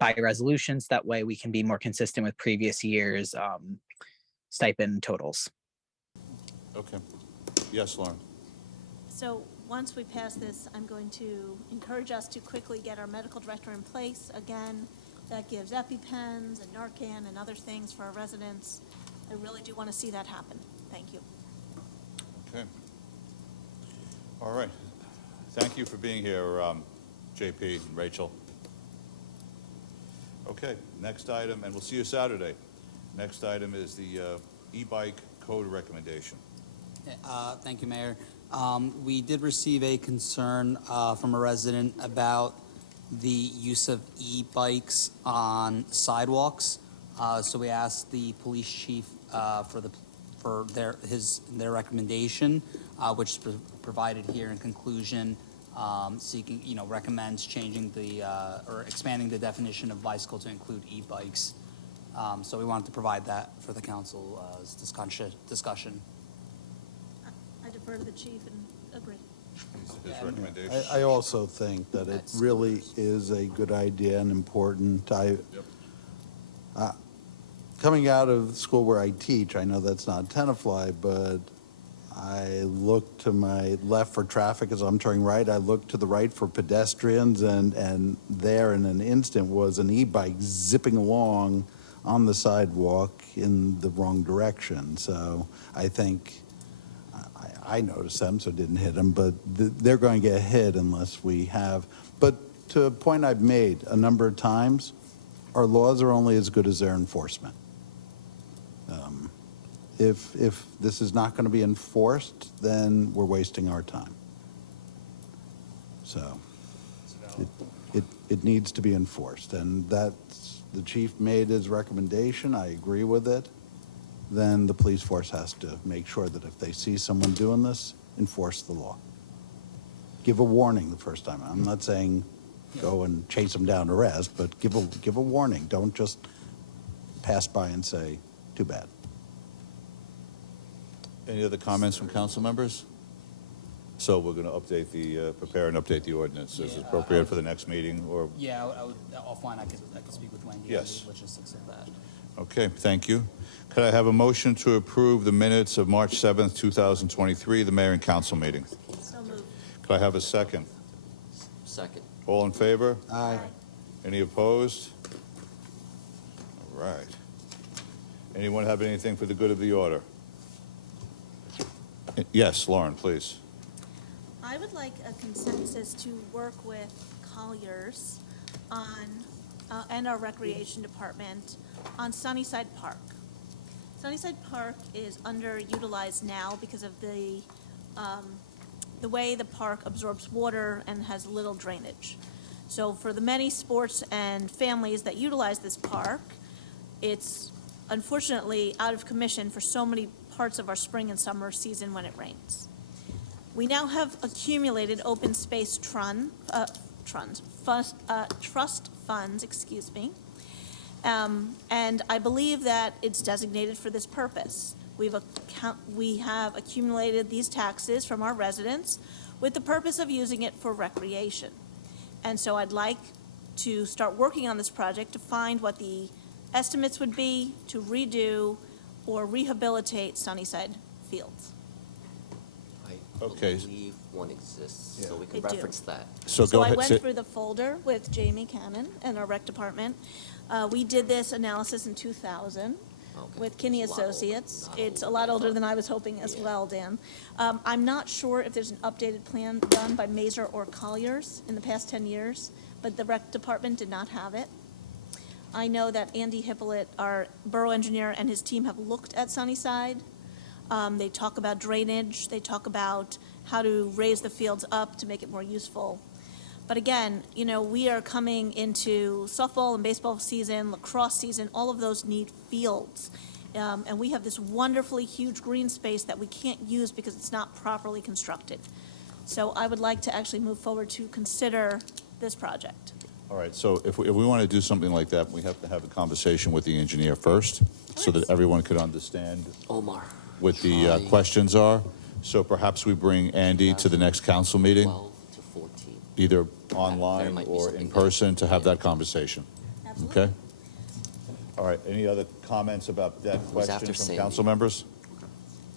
by resolutions. That way we can be more consistent with previous years' stipend totals. Okay. Yes, Lauren? So once we pass this, I'm going to encourage us to quickly get our medical director in place. Again, that gives EpiPens and Narcan and other things for our residents. I really do want to see that happen. Thank you. Okay. All right. Thank you for being here, JP and Rachel. Okay, next item, and we'll see you Saturday. Next item is the e-bike code recommendation. Thank you, Mayor. We did receive a concern from a resident about the use of e-bikes on sidewalks. So we asked the police chief for their recommendation, which is provided here in conclusion, seeking, recommends changing or expanding the definition of bicycle to include e-bikes. So we wanted to provide that for the council's discussion. I defer to the chief and agree. His recommendation. I also think that it really is a good idea and important. Coming out of school where I teach, I know that's not Tenafly, but I look to my left for traffic as I'm turning right. I look to the right for pedestrians, and there in an instant was an e-bike zipping along on the sidewalk in the wrong direction. So I think, I noticed them, so didn't hit them, but they're going to get hit unless we have, but to a point I've made a number of times, our laws are only as good as their enforcement. If this is not going to be enforced, then we're wasting our time. So it needs to be enforced, and that's, the chief made his recommendation, I agree with it. Then the police force has to make sure that if they see someone doing this, enforce the law. Give a warning the first time. I'm not saying go and chase them down to arrest, but give a warning. Don't just pass by and say, too bad. Any other comments from council members? So we're going to update the, prepare and update the ordinance as Yeah, appropriate for the next meeting, or? Yeah, I would, offline, I could speak with Wendy. Yes. On the logistics of that. Okay, thank you. Could I have a motion to approve the minutes of March 7th, 2023, the mayor and council meeting? So moved. Could I have a second? Second. All in favor? Aye. Any opposed? All right. Anyone have anything for the good of the order? Yes, Lauren, please. I would like a consensus to work with Colliers on, and our recreation department on Sunnyside Park. Sunnyside Park is underutilized now because of the way the park absorbs water and has little drainage. So for the many sports and families that utilize this park, it's unfortunately out of commission for so many parts of our spring and summer season when it rains. We now have accumulated open space trust funds, excuse me, and I believe that it's designated for this purpose. We have accumulated these taxes from our residents with the purpose of using it for recreation. And so I'd like to start working on this project to find what the estimates would be to redo or rehabilitate Sunnyside Fields. I Okay. believe one exists, so we They can do. reference that. So So go I ahead. went through the folder with Jamie Cannon and our rec department. We did this analysis in 2000 Okay. with Kinney It's a lot older. Associates. Not It's a older lot than I older thought. than I was hoping as Yeah. well, Dan. I'm not sure if there's an updated plan done by Mazer or Colliers in the past 10 years, but the rec department did not have it. I know that Andy Hippolyte, our borough engineer, and his team have looked at Sunnyside. They talk about drainage, they talk about how to raise the fields up to make it more useful. But again, you know, we are coming into softball and baseball season, lacrosse season, all of those need fields. And we have this wonderfully huge green space that we can't use because it's not properly constructed. So I would like to actually move forward to consider this project. All right, so if we want to do something like that, we have to have a conversation with the engineer first, so that everyone could understand Omar. what the questions are. So perhaps we bring Andy to the next council meeting, 12 to 14. either There online might be or something in there. person, to have Yeah. that conversation. Absolutely. Okay? All right, any other comments about that was question after from Sandy. council members?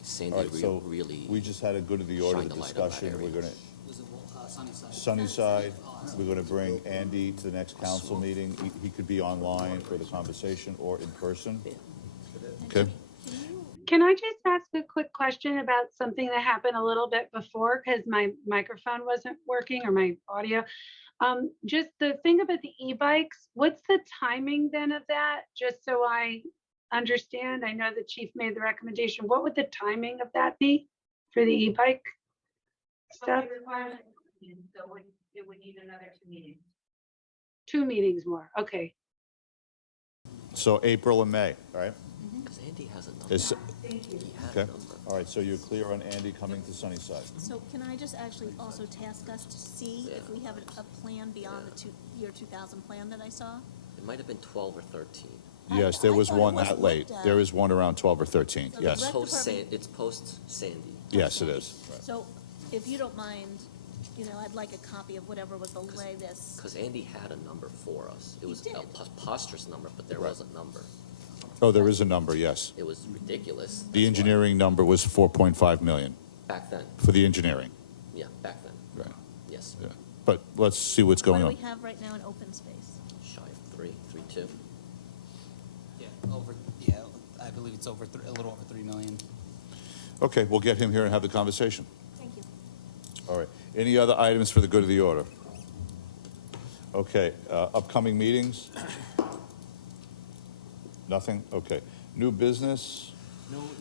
Sandy All right, so really. we just had a good of the order shined the light on that discussion. We're area. going to, Was it Sunnyside? Sunnyside, we're going to bring Andy to the next council meeting. He could be online for the conversation or in person. Okay? Can I just ask a quick question about something that happened a little bit before because my microphone wasn't working or my audio? Just the thing about the e-bikes, what's the timing then of that? Just so I understand, I know the chief made the recommendation. What would the timing of that be for the e-bike stuff? So it would need another 2 meetings. 2 meetings more, okay. So April and May, all right? Because Andy has a number. Is- He had Okay, a number. all right, so you're clear on Andy coming to Sunnyside? So can I just actually also task us to see if we have a plan beyond the year 2000 plan that I saw? It might have been 12 or 13. Yes, there I was thought it one was that late. looked at. There is one around 12 or 13, So the yes. rec department- It's post Sandy. Yes, it is. Right. So if you don't mind, you know, I'd like a copy of whatever was the latest. Because Andy had a number for us. It He was a did. preposterous number, but there Right. was a number. Oh, there is a number, yes. It was ridiculous. The That's why- engineering number was 4.5 million Back then, for the engineering. yeah, back then, Right. yes. Yeah. But let's see what's What going do on. we have right now in open space? Shy of 3, 3.2. Yeah, I believe it's a little over 3 million. Okay, we'll get him here and have the conversation. Thank you. All right. Any other items for the good of the order? Okay, upcoming meetings? Nothing? Okay. New business?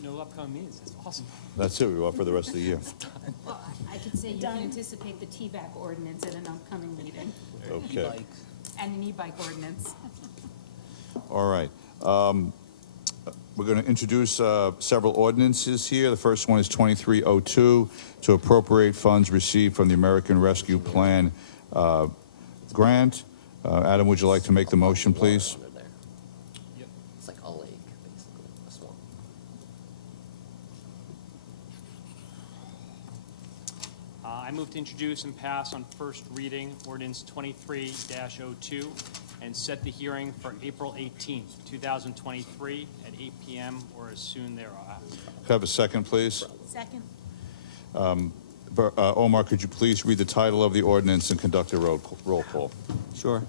No upcoming meetings. That's awesome. That's it, we're off for the rest of the year. Well, I could say you can anticipate the TVAC ordinance at an upcoming meeting, Okay, E-bike. and an e-bike ordinance. all right. We're going to introduce several ordinances here. The first one is 2302, to appropriate funds received from the American Rescue Plan grant. Adam, would you like to make the motion, please? Under there. Yep. It's like a lake, basically, a swamp. I move to introduce and pass on first reading ordinance 23-02 and set the hearing for April 18th, 2023 at 8 p.m. or as soon thereafter. Could I have a second, please? Second. Omar, could you please read the title of the ordinance and conduct a roll call? Sure.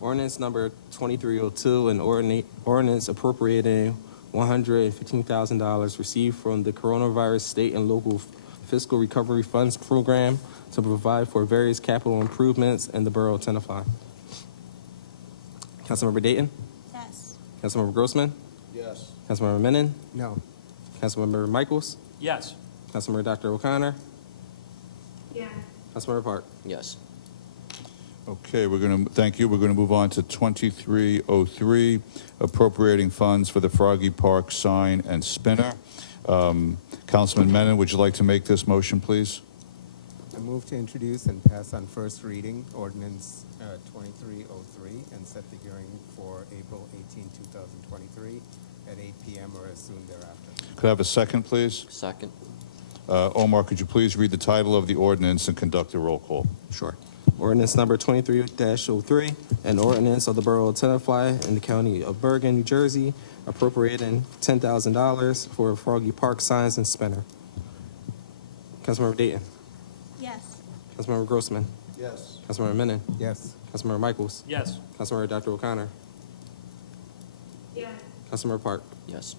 Ordinance number 2302, an ordinance appropriating $115,000 received from the Coronavirus State and Local Fiscal Recovery Funds Program to provide for various capital improvements in the borough of Tenafly. Councilmember Dayton? Yes. Councilmember Grossman? Yes. Councilmember Menon? No. Councilmember Michaels? Yes. Councilmember Dr. O'Connor? Yeah. Councilmember Park? Yes. Okay, thank you. We're going to move on to 2303, appropriating funds for the Froggy Park sign and spinner. Councilman Menon, would you like to make this motion, please? I move to introduce and pass on first reading ordinance 2303 and set the hearing for April 18, 2023 at 8 p.m. or as soon thereafter. Could I have a second, please? Second. Omar, could you please read the title of the ordinance and conduct a roll call? Sure. Ordinance number 23-03, an ordinance of the Borough of Tenafly in the County of Bergen, New Jersey, appropriating $10,000 for Froggy Park signs and spinner. Councilmember Dayton. Yes. Councilmember Grossman. Yes. Councilmember Menon. Yes. Councilmember Michaels. Yes. Councilmember Dr. O'Connor. Yeah. Councilmember Park. Yes.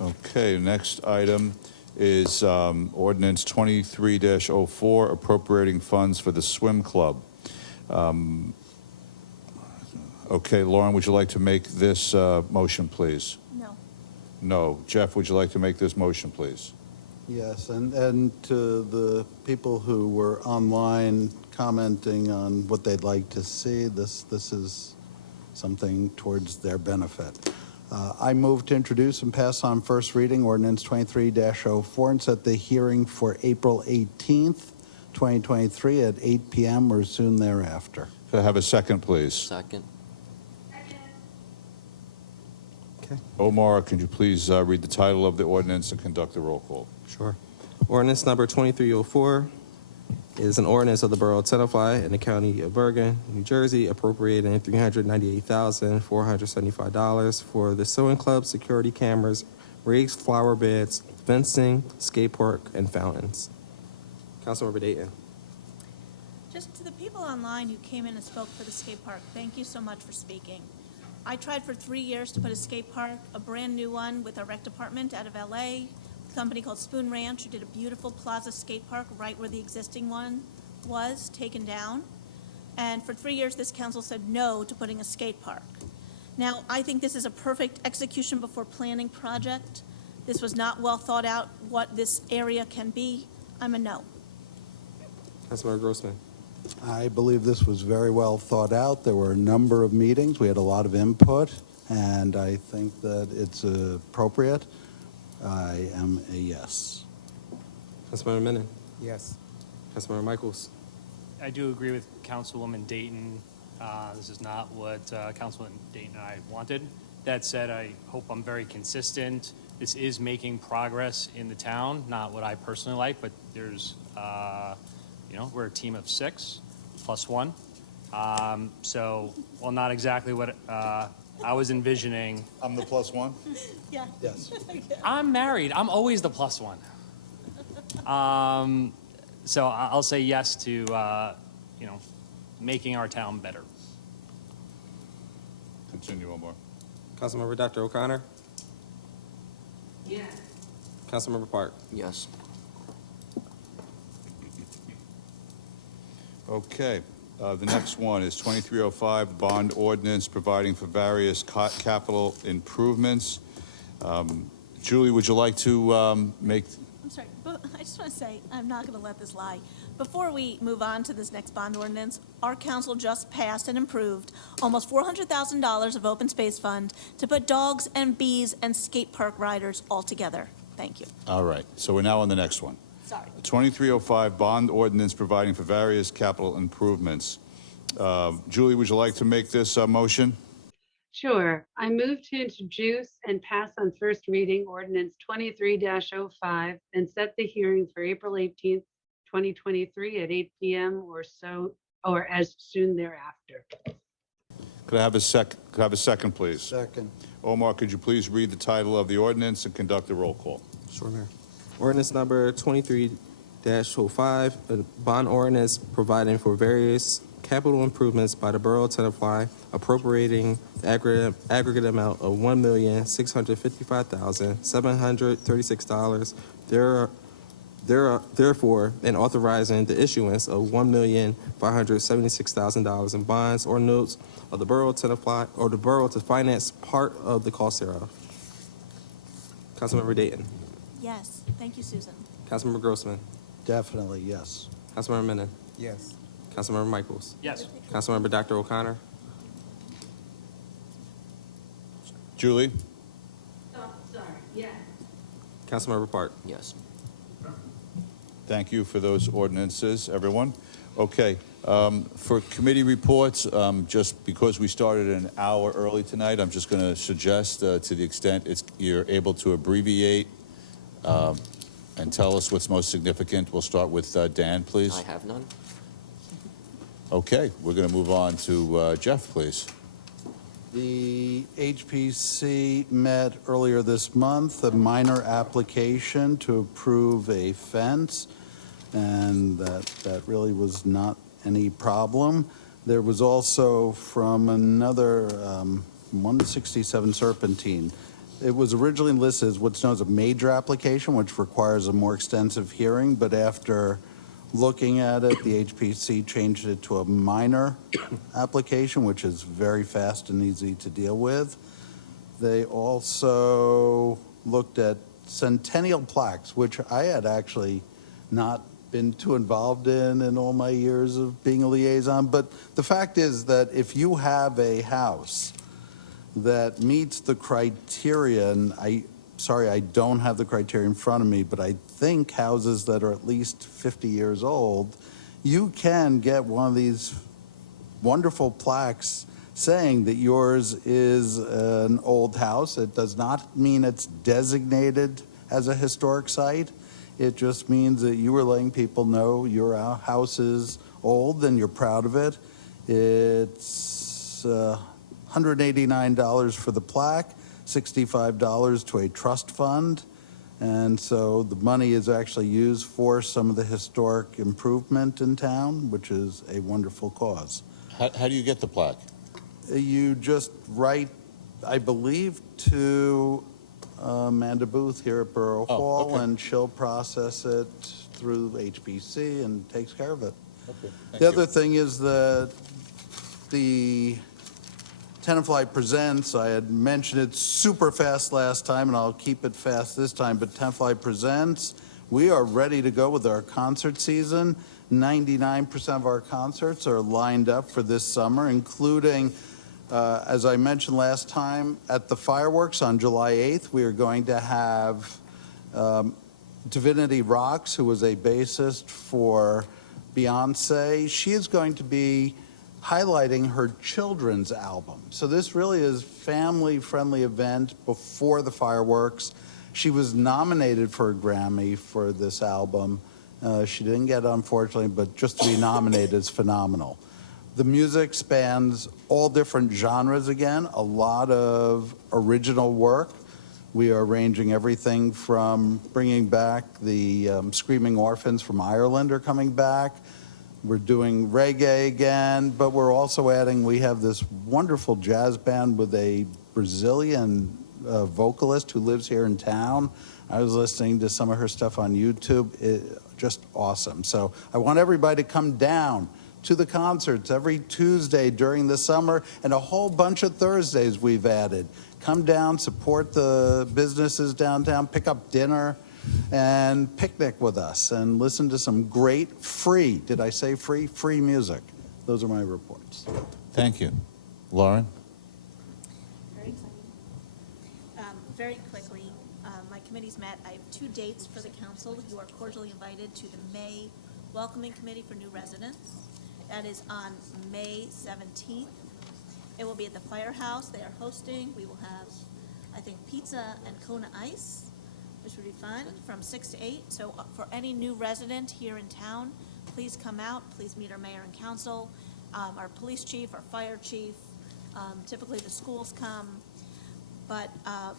Okay, next item is ordinance 23-04, appropriating funds for the swim club. Okay, Lauren, would you like to make this motion, please? No. No. Jeff, would you like to make this motion, please? Yes, and to the people who were online commenting on what they'd like to see, this is something towards their benefit. I move to introduce and pass on first reading ordinance 23-04 and set the hearing for April 18th, 2023 at 8 p.m. or soon thereafter. Could I have a second, please? Second. Okay. Omar, could you please read the title of the ordinance and conduct the roll call? Sure. Ordinance number 2304 is an ordinance of the Borough of Tenafly in the County of Bergen, New Jersey, appropriating $398,475 for the sewing club, security cameras, raised flower beds, fencing, skate park, and fountains. Councilmember Dayton. Just to the people online who came in and spoke for the skate park, thank you so much for speaking. I tried for 3 years to put a skate park, a brand new one with our rec department out of LA, a company called Spoon Ranch, who did a beautiful plaza skate park right where the existing one was taken down. And for 3 years, this council said no to putting a skate park. Now, I think this is a perfect execution before planning project. This was not well thought out what this area can be. I'm a no. Councilmember Grossman. I believe this was very well thought out. There were a number of meetings. We had a lot of input, and I think that it's appropriate. I am a yes. Councilmember Menon. Yes. Councilmember Michaels. I do agree with Councilwoman Dayton. This is not what Councilwoman Dayton and I wanted. That said, I hope I'm very consistent. This is making progress in the town, not what I personally like, but there's, we're a team of 6 plus 1. So, well, not exactly what I was envisioning. I'm the plus one? Yeah. Yes. I'm married. I'm always the plus one. So I'll say yes to, making our town better. Continue, Omar. Councilmember Dr. O'Connor, Yes. Councilmember Park. Yes. Okay, the next one is 2305, bond ordinance providing for various capital improvements. Julie, would you like to make? I'm sorry, but I just want to say, I'm not going to let this lie. Before we move on to this next bond ordinance, our council just passed and improved almost $400,000 of open space fund to put dogs and bees and skate park riders all together. Thank you. All right, so we're now on the next one. Sorry. 2305, bond ordinance providing for various capital improvements. Julie, would you like to make this motion? Sure. I move to introduce and pass on first reading ordinance 23-05 and set the hearing for April 18th, 2023 at 8 p.m. or as soon thereafter. Could I have a second, please? Second. Omar, could you please read the title of the ordinance and conduct a roll call? Sure, Mayor. Ordinance number 23-05, a bond ordinance providing for various capital improvements by the Borough of Tenafly, appropriating the aggregate amount of $1,655,736. Therefore, and authorizing the issuance of $1,576,000 in bonds or notes of the Borough of Tenafly or the Borough to finance part of the cost thereof. Councilmember Dayton. Yes, thank you, Susan. Councilmember Grossman. Definitely, yes. Councilmember Menon. Yes. Councilmember Michaels. Yes. Councilmember Dr. O'Connor. Julie? Sorry. Yes. Councilmember Park. Yes. Thank you for those ordinances, everyone. Okay, for committee reports, just because we started an hour early tonight, I'm just going to suggest to the extent you're able to abbreviate and tell us what's most significant. We'll start with Dan, please. I have none. Okay, we're going to move on to Jeff, please. The HPC met earlier this month, a minor application to approve a fence, and that really was not any problem. There was also from another 167 Serpentine. It was originally listed as what's known as a major application, which requires a more extensive hearing, but after looking at it, the HPC changed it to a minor application, which is very fast and easy to deal with. They also looked at centennial plaques, which I had actually not been too involved in all my years of being a liaison. But the fact is that if you have a house that meets the criteria, and sorry, I don't have the criteria in front of me, but I think houses that are at least 50 years old, you can get one of these wonderful plaques saying that yours is an old house. It does not mean it's designated as a historic site. It just means that you are letting people know your house is old and you're proud of it. It's $189 for the plaque, $65 to a trust fund, and so the money is actually used for some of the historic improvement in town, which is a wonderful cause. How do you get the plaque? You just write, I believe, to Amanda Booth here at Borough Hall, okay. and she'll process it through HBC and takes care of it. Okay, The other thing is that the Tenafly Presents, I had mentioned it super fast last time, and I'll keep it fast this time, but Tenafly Presents, we are ready to go with our concert season. 99% of our concerts are lined up for this summer, including, as I mentioned last time, at the fireworks on July 8th, we are going to have Divinity Rocks, who was a bassist for Beyonce. She is going to be highlighting her children's album. So this really is family-friendly event before the fireworks. She was nominated for a Grammy for this album. She didn't get it, unfortunately, but just to be nominated is phenomenal. The music spans all different genres again, a lot of original work. We are arranging everything from bringing back the Screaming Orphans from Ireland are coming back. We're doing reggae again, but we're also adding, we have this wonderful jazz band with a Brazilian vocalist who lives here in town. I was listening to some of her stuff on YouTube. Just awesome. So I want everybody to come down to the concerts every Tuesday during the summer, and a whole bunch of Thursdays we've added. Come down, support the businesses downtown, pick up dinner, and picnic with us, and listen to some great free, did I say free? Free music. Those are my reports. Thank you. Lauren? Very exciting. Very quickly, my committee's met. I have 2 dates for the council. You are cordially invited to the May Welcoming Committee for New Residents. That is on May 17th. It will be at the Firehouse. They are hosting. We will have, I think, pizza and Kona ice, which would be fun, from 6 to 8. So for any new resident here in town, please come out. Please meet our mayor and council, our police chief, our fire chief. Typically, the schools come. But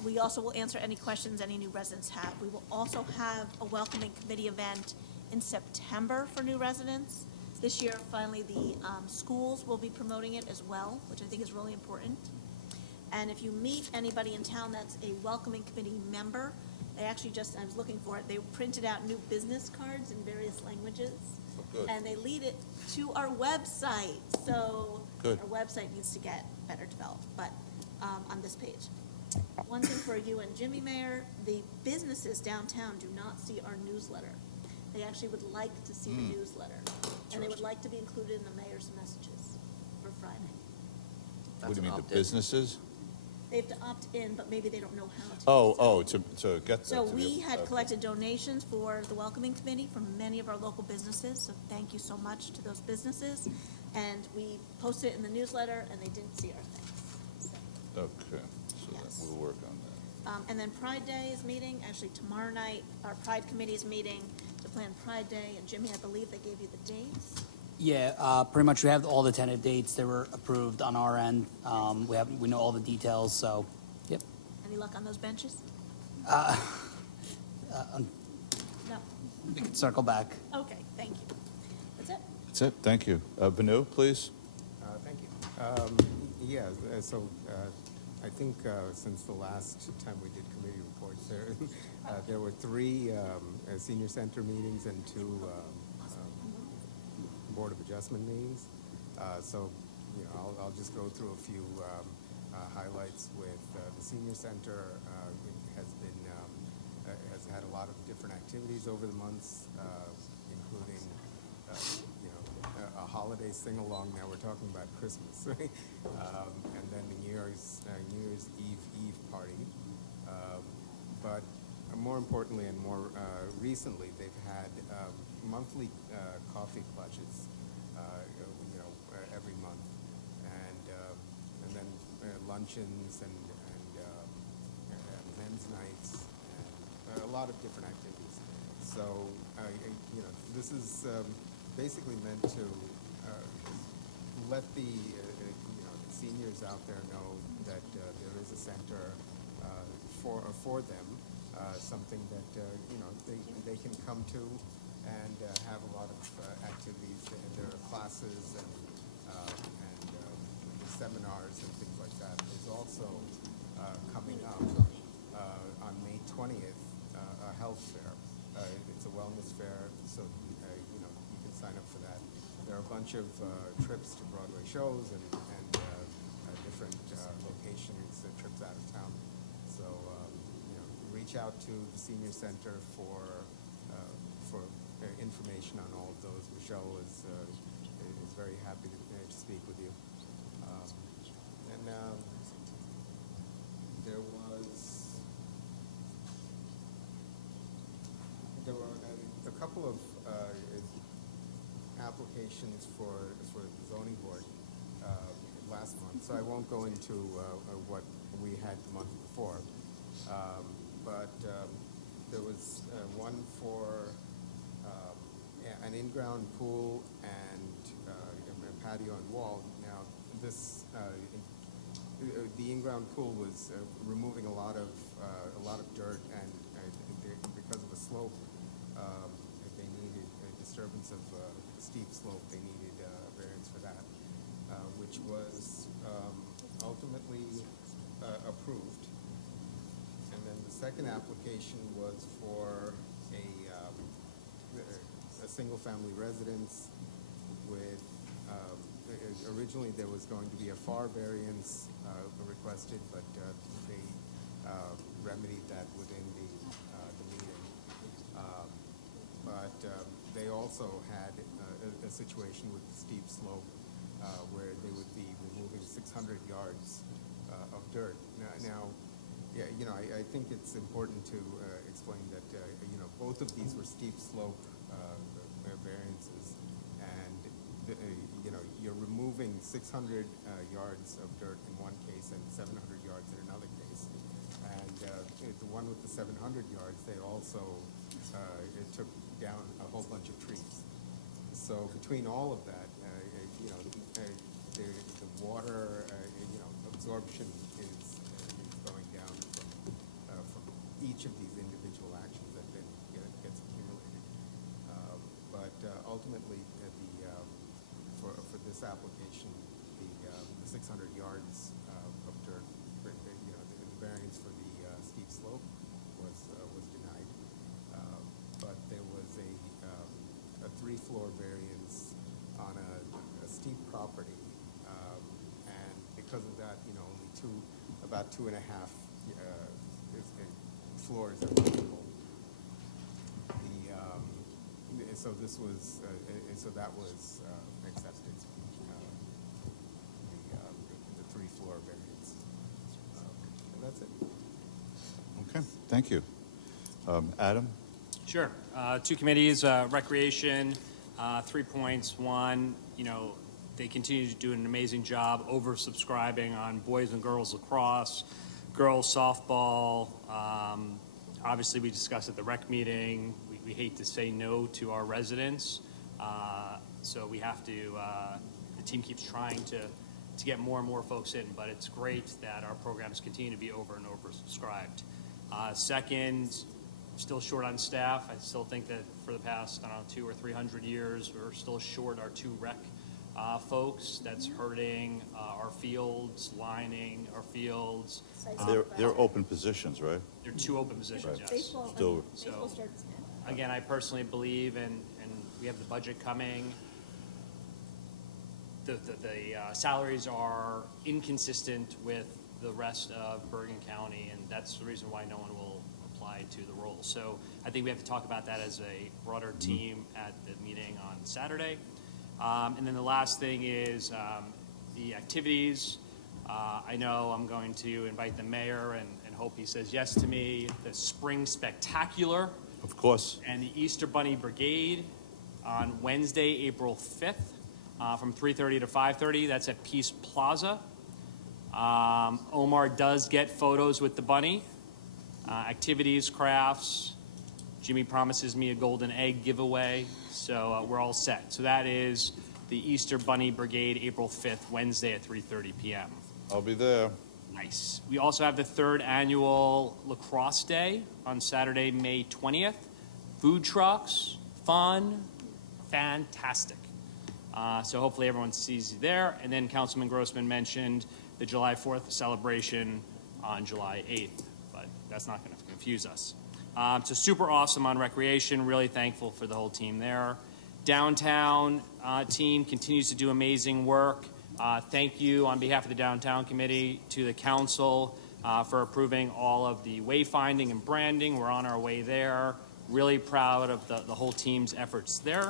we also will answer any questions any new residents have. We will also have a welcoming committee event in September for new residents. This year, finally, the schools will be promoting it as well, which I think is really important. And if you meet anybody in town that's a welcoming committee member, they actually I was looking for it, they printed out new business cards in various languages. Oh, good. And they lead it to our website. So Good. our website needs to get better developed, but on this page. One thing for you and Jimmy, Mayor, the businesses downtown do not see our newsletter. They actually would like to see the newsletter, and they would like to be included in the mayor's messages for Friday. What do you mean, the businesses? They have to opt in, but maybe they don't know how to. To get that. So to be we able- had okay. collected donations for the welcoming committee from many of our local businesses, so thank you so much to those businesses. And we posted it in the newsletter, and they didn't see our things. So, Okay, so Yes. we'll work on that. and then Pride Day is meeting, actually tomorrow night, our Pride Committee is meeting to plan Pride Day, and Jimmy, I believe they gave you the dates. Yeah, pretty much we have all the tentative dates. They were approved on our end. We know all the details, so, yep. Any luck on those benches? Uh, No? We can circle back. Okay, thank you. That's it? That's it, thank you. Vanu, please? Thank you. I think since the last time we did committee reports, there were 3 senior center meetings and 2 Board of Adjustment meetings. I'll just go through a few highlights with the senior center. Has had a lot of different activities over the months, including a holiday sing-along. Now we're talking about Christmas, right? And then the New Year's Eve party. But more importantly and more recently, they've had monthly coffee clutches, every month, and then luncheons and men's nights, and a lot of different activities. So, this is basically meant to let the seniors out there know that there is a center for them, something that they can come to and have a lot of activities. There are classes and seminars and things like that. There's also coming up on May 20th a health fair. It's a wellness fair, so you can sign up for that. There are a bunch of trips to Broadway shows and different locations, trips out of town. So reach out to the senior center for information on all of those. Michelle is very happy to speak with you. There were a couple of applications for the zoning board last month, so I won't go into what we had the month before. But there was one for an in-ground pool and a patio and wall. Now, the in-ground pool was removing a lot of dirt, and because of the slope, they needed a disturbance of the steep slope. They needed a variance for that, which was ultimately second application was for a single-family residence with, originally there was going to be a FAR variance requested, but they remedied that within the meeting. But they also had a situation with the steep slope where they would be removing 600 yards of dirt. Now, yeah, I think it's important to explain that, both of these were steep slope variances, and you're removing 600 yards of dirt in one case and 700 yards in another case. And the one with the 700 yards, they also it took down a whole bunch of trees. So between all of that, the water, absorption is going down from each of these individual actions that then gets accumulated. But ultimately, for this application, the 600 yards of dirt, the variance for the steep slope was denied. But there was a 3-floor variance on a steep property, and because of that, only about 2.5 floors are visible. So this was, so that was accepted. The 3-floor variance, and that's it. Okay, thank you. Adam? Sure. 2 committees, Recreation, 3 points. One, they continue to do an amazing job oversubscribing on boys and girls lacrosse, girls softball. Obviously, we discussed at the rec meeting, we hate to say no to our residents. So we have to, the team keeps trying to get more and more folks in, but it's great that our programs continue to be over and over subscribed. Second, still short on staff. I still think that for the past, 200 or 300 years, we're still short our 2 rec folks. That's hurting our fields, lining our fields. They're open positions, right? They're 2 open positions, Right. yes. Baseball, Still- baseball starts now. Again, I personally believe, and we have the budget coming, the salaries are inconsistent with the rest of Bergen County, and that's the reason why no one will apply to the role. So I think we have to talk about that as a broader team at the meeting on Saturday. And then the last thing is the activities. I know I'm going to invite the mayor and hope he says yes to me. The Spring Spectacular. Of course. And the Easter Bunny Brigade on Wednesday, April 5th, from 3:30 to 5:30. That's at Peace Plaza. Omar does get photos with the bunny. Activities, crafts. Jimmy promises me a golden egg giveaway. So we're all set. So that is the Easter Bunny Brigade, April 5th, Wednesday at 3:30 p.m. I'll be there. Nice. We also have the 3rd annual Lacrosse Day on Saturday, May 20th. Food trucks, fun, fantastic. So hopefully everyone sees you there. And then Councilman Grossman mentioned the July 4th celebration on July 8th, but that's not going to confuse us. So super awesome on recreation. Really thankful for the whole team there. Downtown team continues to do amazing work. Thank you on behalf of the Downtown Committee to the council for approving all of the wayfinding and branding. We're on our way there. Really proud of the whole team's efforts there.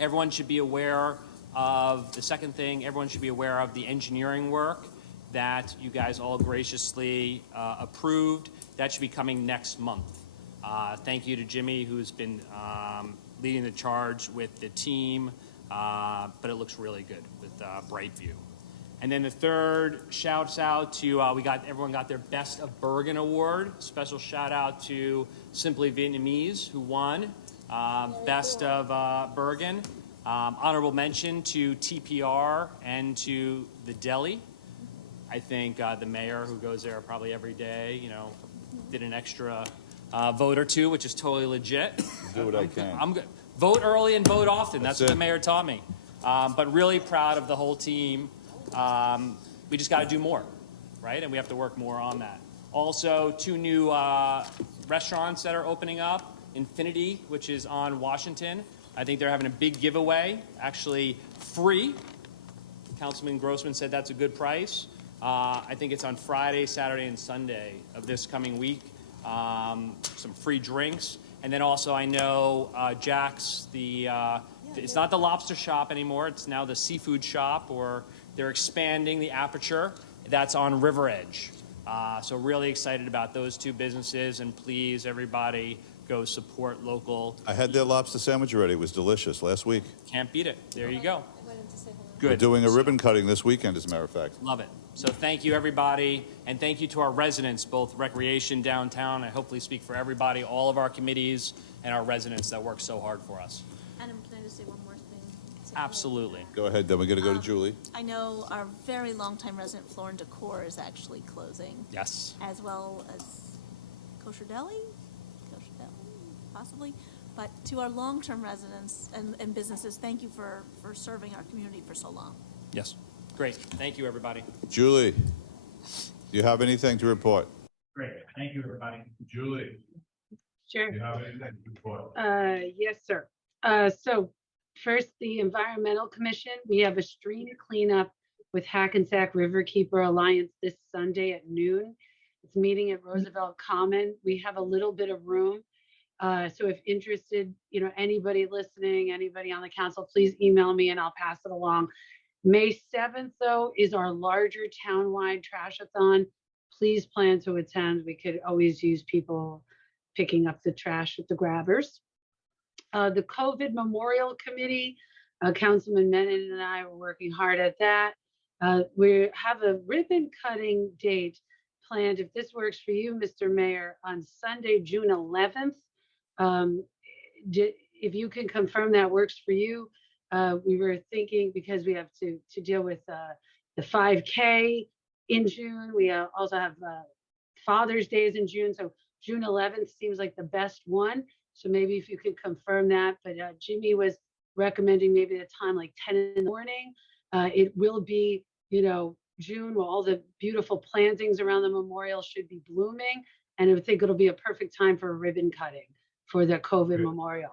Everyone should be aware of the second thing. Everyone should be aware of the engineering work that you guys all graciously approved. That should be coming next month. Thank you to Jimmy, who's been leading the charge with the team, but it looks really good with Brightview. And then the third shouts out to, everyone got their Best of Bergen Award. Special shout out to Simply Vietnamese, who won Best of Bergen. Honorable mention to TPR and to the deli. I think the mayor, who goes there probably every day, did an extra vote or two, which is totally legit. Do what I can. I'm good. Vote early and vote often. That's what the mayor taught me. But really proud of the whole team. We just got to do more, right? And we have to work more on that. Also, 2 new restaurants that are opening up. Infinity, which is on Washington. I think they're having a big giveaway, actually free. Councilman Grossman said that's a good price. I think it's on Friday, Saturday, and Sunday of this coming week. Some free drinks. And then also I know Jack's, it's not the lobster shop anymore. It's now the seafood shop, or they're expanding the aperture. That's on River Edge. So really excited about those 2 businesses, and please, everybody, go support local. I had their lobster sandwich already. It was delicious last week. Can't beat it. There you go. We're Good. doing a ribbon cutting this weekend, as a matter of fact. Love it. So thank you, everybody, and thank you to our residents, both recreation downtown. I hopefully speak for everybody, all of our committees, and our residents that work so hard for us. Adam, can I just say one more thing? Absolutely. Go ahead, then we're going to go to Julie. I know our very longtime resident Floor and Decor is actually closing. Yes. As well as Kosher Deli, possibly. But to our long-term residents and businesses, thank you for serving our community for so long. Yes. Great. Thank you, everybody. Julie, do you have anything to report? Great, thank you, everybody. Julie, Sure. do you have anything to report? Yes, sir. So first, the Environmental Commission, we have a stream cleanup with Hackensack Riverkeeper Alliance this Sunday at noon. It's meeting at Roosevelt Common. We have a little bit of room. So if interested, anybody listening, anybody on the council, please email me and I'll pass it along. May 7th, though, is our larger townwide trash-a-thon. Please plan to attend. We could always use people picking up the trash at the grabbers. The COVID Memorial Committee, Councilman Menon and I were working hard at that. We have a ribbon cutting date planned, if this works for you, Mr. Mayor, on Sunday, June 11th. If you can confirm that works for you. We were thinking, because we have to deal with the 5K in June. We also have Father's Days in June. So June 11th seems like the best one. So maybe if you could confirm that. But Jimmy was recommending maybe the time like 10 in the morning. It will be, June, where all the beautiful plantings around the memorial should be blooming. And I think it'll be a perfect time for a ribbon cutting for the COVID memorial.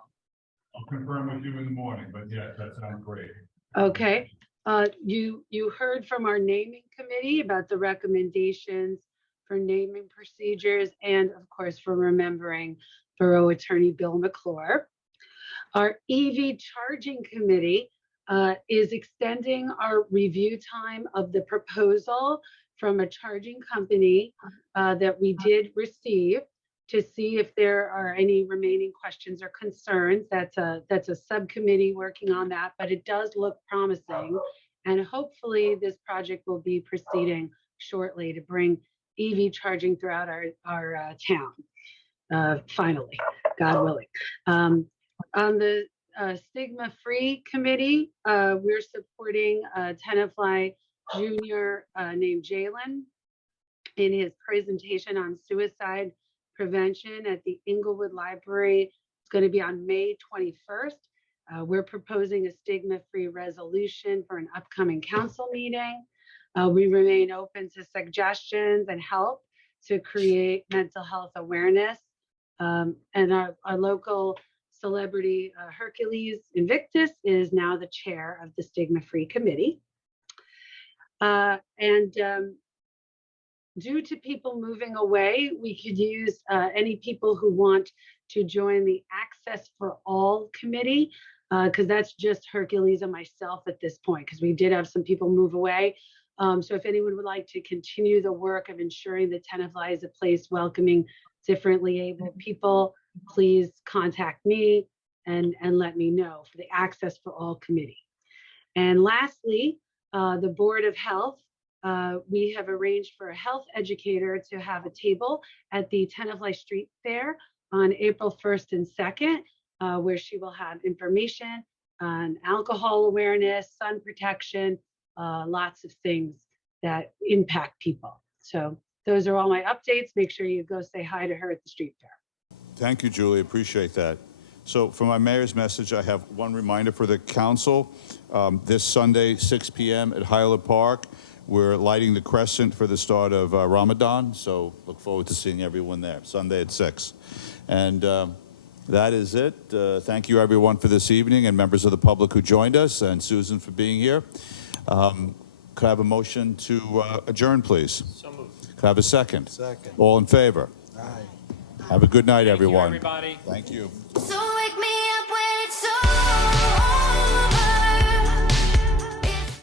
I'll confirm with you in the morning, but yes, that sounds great. Okay. You heard from our naming committee about the recommendations for naming procedures and, of course, for remembering Borough Attorney Bill McClure. Our EV charging committee is extending our review time of the proposal from a charging company that we did receive to see if there are any remaining questions or concerns. That's a subcommittee working on that, but it does look promising. And hopefully this project will be proceeding shortly to bring EV charging throughout our town, finally, God willing. On the stigma-free committee, we're supporting Tenafly Junior named Jalen in his presentation on suicide prevention at the Inglewood Library. It's going to be on May 21st. We're proposing a stigma-free resolution for an upcoming council meeting. We remain open to suggestions and help to create mental health awareness. And our local celebrity, Hercules Invictus, is now the chair of the stigma-free committee. Due to people moving away, we could use any people who want to join the Access for All committee, because that's just Hercules and myself at this point, because we did have some people move away. So if anyone would like to continue the work of ensuring that Tenafly is a place welcoming differently abled people, please contact me and let me know for the Access for All committee. And lastly, the Board of Health. We have arranged for a health educator to have a table at the Tenafly Street Fair on April 1st and 2nd, where she will have information on alcohol awareness, sun protection, lots of things that impact people. So those are all my updates. Make sure you go say hi to her at the street fair. Thank you, Julie. Appreciate that. So for my mayor's message, I have one reminder for the council. This Sunday, 6 p.m. at Hyla Park, We're lighting the crescent for the start of Ramadan, so look forward to seeing everyone there, Sunday at 6. And that is it. Thank you, everyone, for this evening, and members of the public who joined us, and Susan for being here. Could I have a motion to adjourn, please? So moved. Could I have a second? Second. All in favor? Aye. Have a good night, Thank you, everyone. everybody. Thank you.